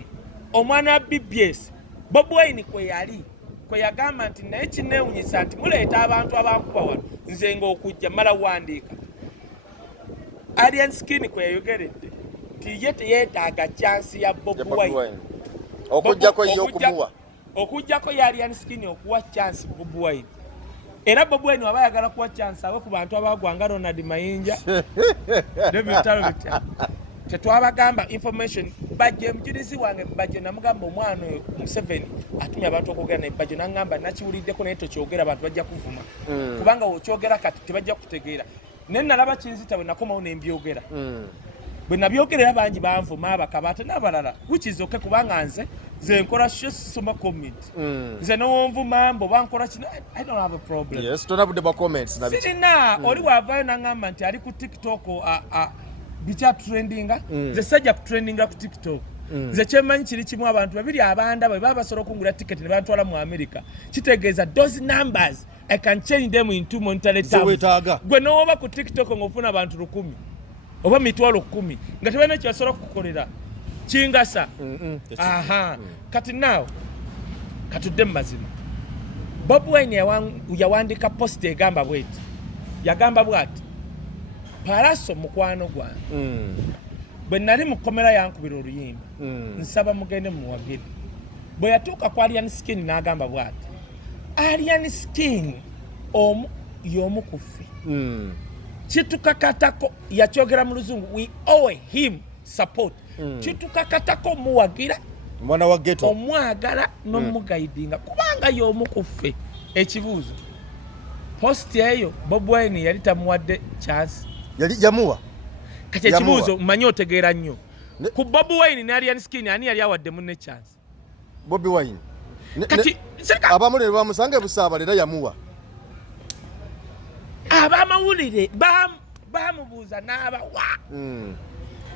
omwana wa BBS Bob Wine kwe yali kwe yagamba nti naye kinewunyisa nti muleeta abantu abankuba wano nze ng'okujja mala wandiika Alien Skin kwe yayogeredde nti ye teyeetaaga chansi ya Bob Wine okujjako ye okumuwa okujjako ye Alien Skin okuwa chansi Bob Wine era Bob Wine waba yagala kuwa chansi awe ku bantu abagwanga Ronald Mayinja David Lutalo bitya tetwabagamba information bajje mujirizi wange bajje namugamba omwana Museveni atumye abantu okwogera naye bajje nangamba nakiwuliddeko naye tokyogera abantu bajja kuvuma kubanga okyogera kati tebajja kutegeera naye nalaba kinzita bwe nakomawo nembyogera bwe nabyogerera bangi banvuma abakabate n'abalala which is okay kubanga nze nkola soma comment nze n'onvuma mbo bankola kino I don't have a problem yes tonabudde ba comments nabiki sirina oli wavaayo nangamba nti ali ku TikTok bicha trendinga ze sajja ku trendinga ku TikTok ze kyemanyi kiri kimu abantu babiri abanda bwe babasobola okungula ticket ne bantwala mu America kitegeeza those numbers I can change them into monetary terms gwe n'oba ku TikTok ng'ofuna abantu 100 oba mitwalo 10 nga tebalina kyasobola kukukolera kingasa kati now katudde mu mazima Bob Wine yawandika post egamba bweti yagamba bwati Paraso mukwano gwange bwe nali mukomera yankubira oluyimba nsaba mugende muwagire bwe yatuuka ku Alien Skin n'agamba bwati Alien Skin y'omu ku ffe kitukakatako yakyogera mu luzungu we owe him support kitukakatako muwagira mwana wa ghetto omwagala n'omugaidinga kubanga y'omu ku ffe ekibuuzo post eyo Bob Wine yali tamuwadde chance yali jamuwa kati ekibuuzo mmanyi otegeera nnyo ku Bob Wine ne Alien Skin ani yali awadde munne chance Bob Wine kati abamulire bamusange busaabala era yamuwa abamawulire bamubuuza n'abawa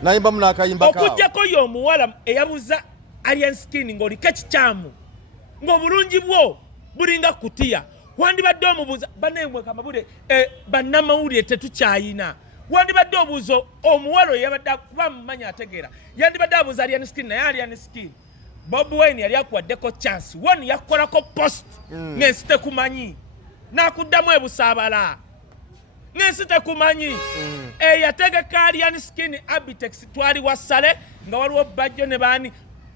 nayimba munakayimba kawo okujjako y'omuwala eyabuuza Alien Skin ng'oliko ekikyamu ng'obulungi bwo bulinga kutiya wandibadde omubuuza bannemwe kamabule bannamawulire tetukyayina wandibadde obuuzo omuwala oyo yabadde kuba mumanyi ategeera yandibadde abuuza Alien Skin naye Alien Skin Bob Wine yali akuwaddeko chance one yakolako post ng'ensi tekumanyi n'akuddamu ebusaabala ng'ensi tekumanyi yategeka Alien Skin Abitex twali wa Sale nga waliwo bajjo ne baani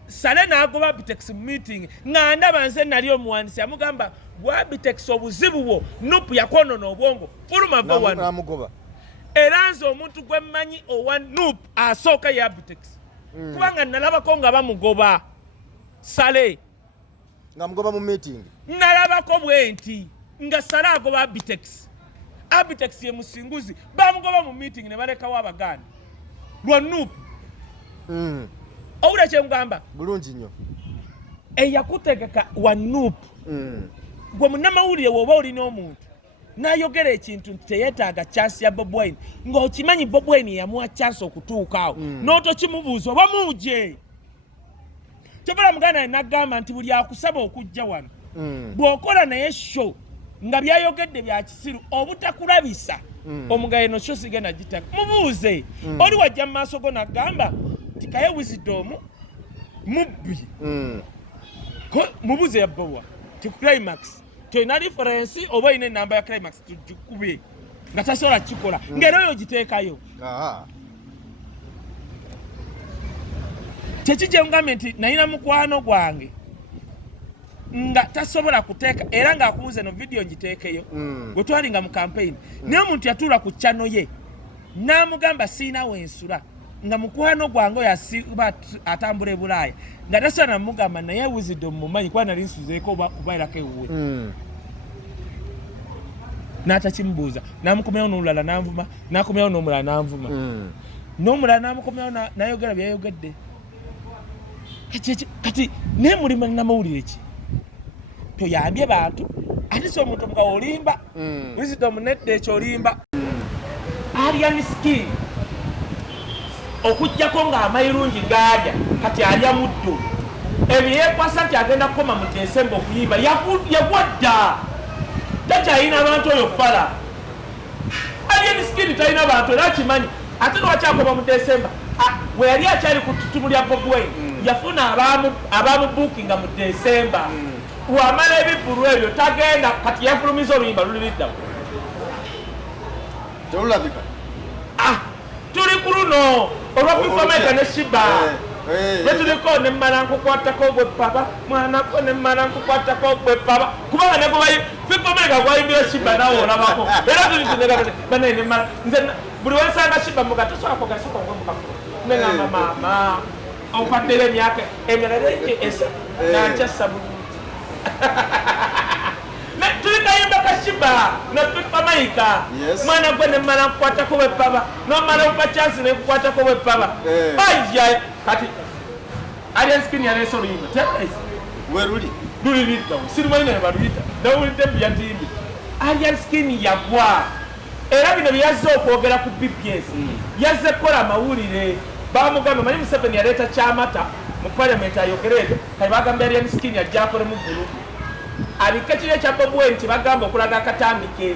Sale n'agoba Abitex meeting nga ndaba nze nali omuwandiisi yamugamba gwa Abitex obuzibu bwo nupu yakwonona obwongo fuluma va wano namugoba era nze omuntu gwe mmanyi owa nupu asooka ya Abitex kubanga nalabako nga bamugoba Sale nga mugoba mu meeting nalabako bwenti nga Sale agoba Abitex Abitex ye musinguzi bamugoba mu meeting ne balekawo abaganda lwa nupu owulira kyengamba bulungi nnyo eyakutegeka wa nupu gwe munnamawulire woba olina omuntu n'ayogera ekintu nti teyeetaaga chance ya Bob Wine ng'okimanyi Bob Wine yamuwa chance okutuukaawo n'otokimubuuza oba muuje Kyobala muganda nagamba nti buli akusaba okujja wano bw'okola naye show nga byayogedde bya kisiru obutakulabisa omugaye no show sigenda gitaka mubuuze oli wajja mu maaso go nagamba nti Kaye Wisdom mubbi mubuuze yabbowa ti climax toyina reference oba oyina enamba ya climax tugikube nga tasobola kikola ng'era oyo giteekayo kyekijja ngambye nti nayina mukwano gwange nga tasobola kuteeka era ng'akubuuza no vidiyo ngiteekeyo bwe twalinga mu campaign naye omuntu yatuula ku channel ye n'amugamba siina wensula nga mukwano gwange oyo asiba atambula e Bulaaya nga tasobola namugamba naye Wisdom mumanyi kuba nali nsuzeeko kubairako ewuwe n'atakimubuuza n'amukomyawo n'olulala n'anvuma n'akomyawo n'omulala n'anvuma n'omulala n'amukomyawo n'ayogera byayogedde kati naye mulimu namawulire ki toyambye bantu ate si omuntu omugawo olimba Wisdom nedda ekyo olimba alya skin okujjako ng'amayirungi gaalya kati alya muddo ebyo yeekwasa nti agenda kukoma mu Desemba okuyimba yagwa dda takyalina abantu oyo fala alya skin talina bantu era akimanyi ate nwakyakoma mu Desemba we yali akyali ku ttutumu lya Bobi Wine yafuna abamubuukinga mu Desemba wamala ebibbulu ebyo tagenda kati yafulumiza oluyimba luliriddawo tolulabika tuli ku luno olwakufameka ne Shiba lwetuliko nemmala nkukwatako gwe papa mwanako nemmala nkukwatako gwe papa kubanga negubayi fifameka gwayimbira Shiba nawe olabako era tulitinegabanaye nemmala nze buli wensanga Shiba muga tosolako gasiko gwe mukafu negamba maama ompaddera emyaka emirala esa nakyassa bulungi tulikayimba ka Shiba nafifamaika mwana gwe nemmala nkukwatako bwe papa nomala opa chansi nekukwatako bwe papa aya kati alya skin yaleese oluyimba weruli luliriddawo sirimanyi naye baluyita nawulidde byatimbi alya skin yagwa era bino byeyazze okwogera ku BBS yazze kukola amawulire bamugamba manyi Museveni yaleeta kyamata mu parliament ayogere ebyo kati bagamba alya skin yajja akolemu vulugu abika kiri ekya Bobi Wine nti bagamba okulaga akatambike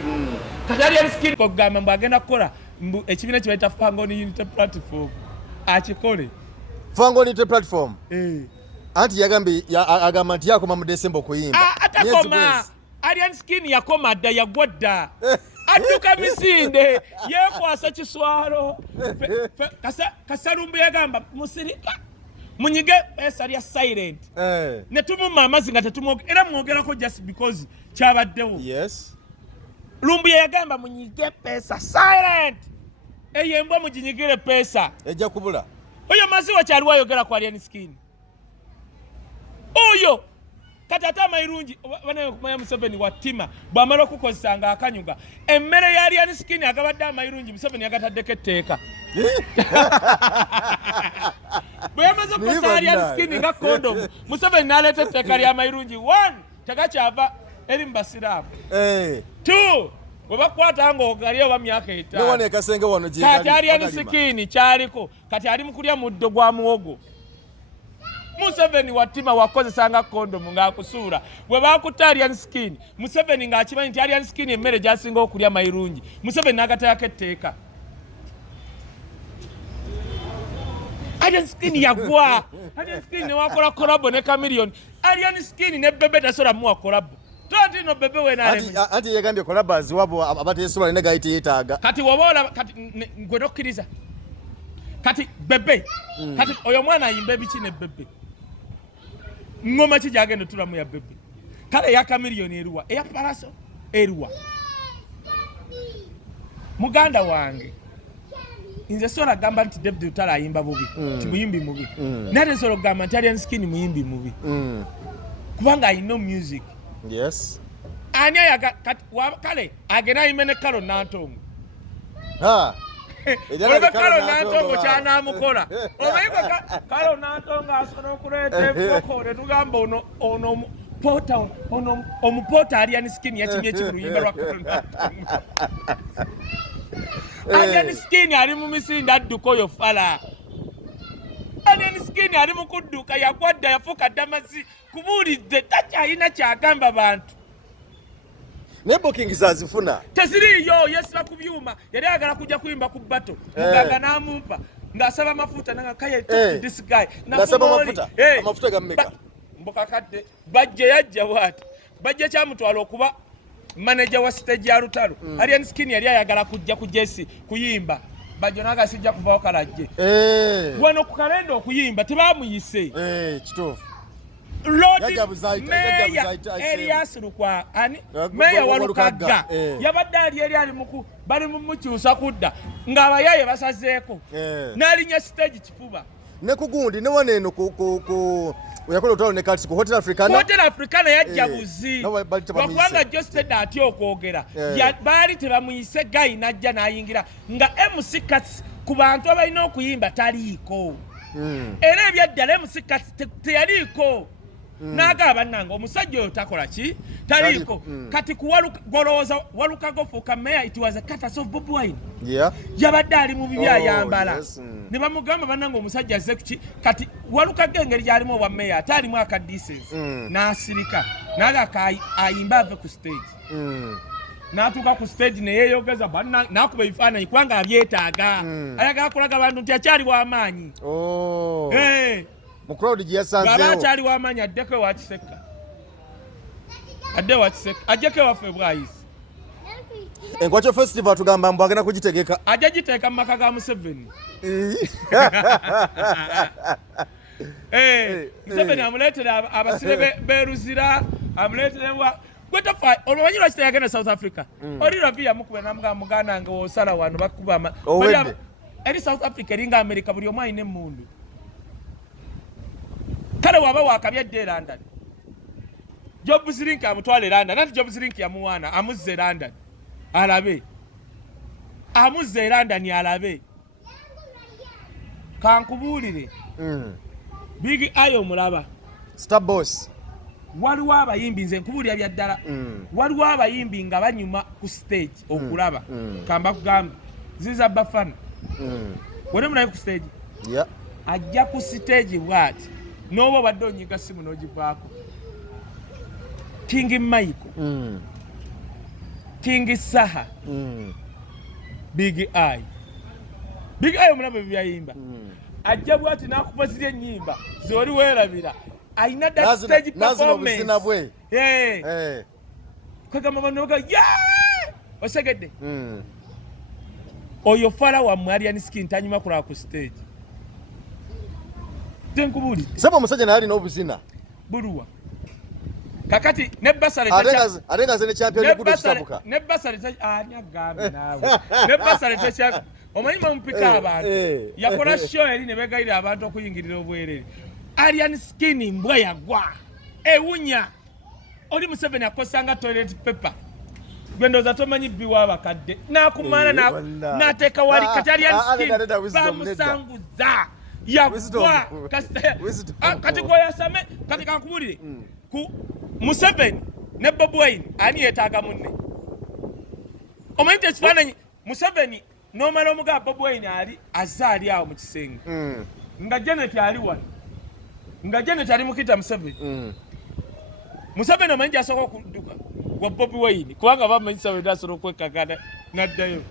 kati alya skin kugamba mbu agenda kukola ekibiina kye bayita Fangoni Unity Platform akikole Fangoni Unity Platform anti agamba nti yakoma mu Desemba okuyimba atakoma alya skin yakoma dda yagwa dda adduka misinde yeekwasa kiswalo Kasalumbu yagamba musirika munyige pesa lya silent ne tumumma amazzi nga tetumwoge era mwogerako just because kyabaddewo Lumbu yagamba munyige pesa silent eyembwa muginyigire pesa ejja kubula oyo maziwa kyaliwo ayogera ku alya skin oyo kati ate amayirungi banaye kumanya Museveni wattima bw'amala okukozesanga akanyuga emmere ya alya skin agabadde amayirungi Museveni yagataddeko etteeka bwe yamaze okukozesa alya skin nga kondomu Museveni n'aleeta etteeka ly'amayirungi 1 tegakyava eri mu basiraamu 2 bwe bakwata ng'ogalya oba myaka 5 kati alya skin kyaliko kati ali mu kulya muddo gwa muwogo Museveni wattima wakozesanga kondomu ng'akusuula bwe baakutta alya skin Museveni ng'akimanyi nti alya skin emmere gy'asinga okulya mayirungi Museveni n'agatayako etteeka alya skin yagwa alya skin newakola kolabo ne Chameleone alya skin ne Bebe tasobola muwa kolabo toti no Bebe anti yegambye kolabo aziwabo abateesobola ne gayita yeetaaga kati woba kati gwe nokkiriza kati Bebe kati oyo mwana ayimba ebiki ne Bebe ngoma ki gyagenda tulamu ya Bebe kale eya Chameleone eruwa eya Paraso eruwa muganda wange nze sola gamba nti David Utala ayimba bubi ti muyimbi mubi nate sola gamba nti alya skin muyimbi mubi kubanga ayina music ani kale agenda ayimbe ne Kalo Nantongo Kalo Nantongo kyanamukola obayibwa Kalo Nantongo asobola okuleeta enkoko ne tugamba ono omupoota alya skin yakimye ekimuluyimba lwa Kalo Nantongo alya skin ali mu misinde adduka oyo fala alya skin skin ali mu kudduka yagwadda yafuka ddamazi kubuulidde takyalina kyagamba bantu ne booking zazifuna teziriyo yesiba ku byuma yali ayagala kujja kuyimba ku bbato muganga n'amumpa ng'asaba amafuta nanga Kaye this guy ng'asaba amafuta gammeka mbukakadde bajje yajja bwati bajje kyamutwala okuba manager wa stage ya Lutalo Alien Skin yali ayagala kujja ku Jesse kuyimba bajjo naga sijja kuvaho kalajje wano ku kalenda okuyimba tebamuyise kituufu Lord Elias Lukwa ani meya walukaga yabadde ali muku bali mukyusa kudda ng'abayaye basazeeko n'alinya stage kifuba ne kugundi ne waneeno ku uyakola Lutalo ne Kalisi ku Hotel Africana yajja buzi wakubanga Josted atya okwogera baali tebamuyise gayi najja n'ayingira nga MC Katsi ku bantu abalina okuyimba taliiko era ebyaddala MC Katsi teyaliiko n'agamba nanga omusajja oyo takola ki taliiko kati kuwalowooza walukago fuuka meya it was a catastrophe of Bob Wine yabadde ali mu bibi ayambala ne bamugamba bannanga omusajja azze kuki kati walukago engeri gy'alimu obwa meya ate alimu akadecency n'asirika naga ayimba ave ku stage n'atuuka ku stage ne yeeyogeza n'akuba ebifaananyi kubanga abyetaaga ayagala kulaga bantu nti akyali w'amaanyi mu crowd gyeyasanzeewo akyali w'amaanyi addeko ewakiseka ajjeko ewaffe bwayisi Enkwacho Festival tugamba mbu agenda kugitegeka ajja giteeka mu maka ga Museveni Museveni amuleetera abasibe beeruzira amuleeterewa gwetafa olwomanyi lwaki yagenda South Africa oli lwavi yamukuba namugamba muganda nga osala wano bakuba eri South Africa eringa America buli omu alina emmundu kale waba wakabyadde London Job Zirink amutwale London nati Job Zirink yamuwaana amuzze London alabe amuzze London alabe kankubuulire Big Ayo mulaba Star Boss waliwo abayimbi nze nkubuulira bya ddala waliwo abayimbi nga banyuma ku stage okulaba kamba kugamba ziza bafana wone mulaye ku stage ajja ku stage bwati n'oba obadde onyiga simu n'ogivaako King Michael King Saha Big Eye omulaba byayimba ajja bwati n'akupazira ennyimba zoli weerabira ayina that stage performance kwegamba banoga osegedde oyo fala wa Alien Skin tanyuma kulaba ku stage tenkubuli sabo omusajja naye alina obuzina buluwa kakati ne basale atenga zene champion ne kudo kusabuka ne basale ani agambe nawe ne basale techa omanyi mpika abantu yakola show eri ne begayira abantu okuyingirira obwerere Alien Skin mbwa yagwa ewunya oli Museveni akosanga toilet paper gwendoza tomanyi biwa abakadde nakumana nateka wali kati Alien Skin bamusanguza yagwa kati goyasame kati kankubulire ku Museveni ne Bob Wine ani yetaaga munne omanyi ekifaananyi Museveni n'omala omuga Bob Wine ali azaali awo mu kisenge nga Janet ali wano nga Janet ali mukita Museveni Museveni omanyi gyasooka okudduka gwa Bob Wine kubanga bamanyi Museveni asobola okwekakana n'addayo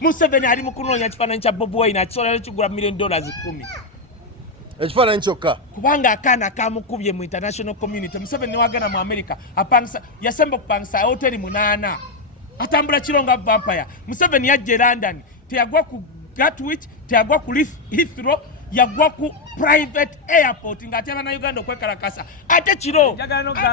Museveni ali mu kunoonya ekifaananyi kya Bob Wine akisobola kigula $1 million 10 ekifaananyi kyokka kubanga akaana kamukubye mu international community Museveni newagenda mu America apangisa yasemba okupangisa hoteli 8 atambula kiro nga vampire Museveni yajja London teyagwa ku Gatwick teyagwa ku Heathrow yagwa ku private airport nga ate bana Uganda okwekalakasa ate kiro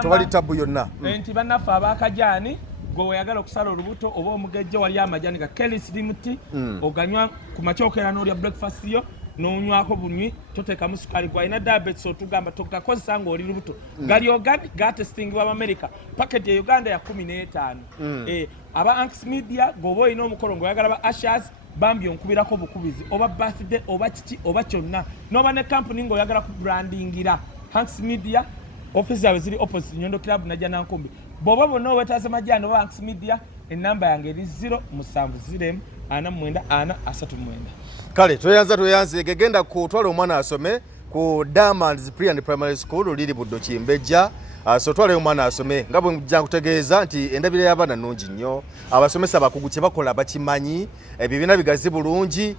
tewali tabu yonna nti bannaffe abakajani gwe weyagala okusala olubuto oba omugejje wali amajani ga Kelly's Limit oganywa ku makyokera n'olya breakfast yo n'onywako bunywi toteekamu sukali gwalina diabetes otugamba tokakozesa ng'oli lubuto gali organic gatestingibwa America package ya Uganda ya 15 aba Anx Media gwoba olina omukolo ng'oyagala ba Ashers bambi onkubirako bukubizi oba birthday oba kiki oba kyonna n'oba ne company ng'oyagala ku brandingira Anx Media office zaabwe ziri opposite Nyondo Club najja Nankumbi bw'oba bonna owetaase majjani oba Anx Media enamba yange eri 070449439. kale tweyanze gegenda kutwala omwana asome ku Diamonds Pre and Primary School liri Buddo Kimbejja. So twalayo omwana asome nga bwe mujja kutegeeza nti endabire y'abaana nnungi nnyo, abasomesa bakugu kye bakola bakimanyi, ebibiina bigazi bulungi,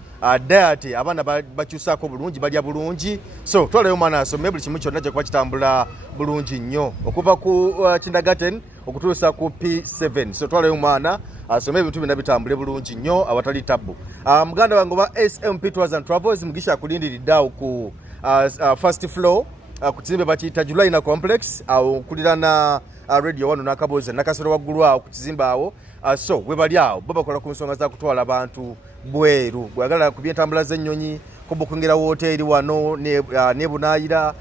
diet abaana bakyusaako bulungi, balya bulungi. So twalayo omwana asome, buli kimu kyonna gyekuba kitambula bulungi nnyo okuva ku kindergarten okutuusa ku P7. So twalayo omwana asome, ebintu byonna bitambule bulungi nnyo awatali tabbu. Muganda wange oba SMP Tours and Travels Mugisha akulindiridde awo ku first floor ku kizimbe bakiyita Julina Complex awo okulira na radio wano n'akaboozi nakasero waggulu awo ku kizimbe awo. So we bali awo bo bakola ku nsonga za kutwala abantu bweru, bwagala ku byentambula z'ennyonyi, ku bukungera wooteri wano ne Bunaayira,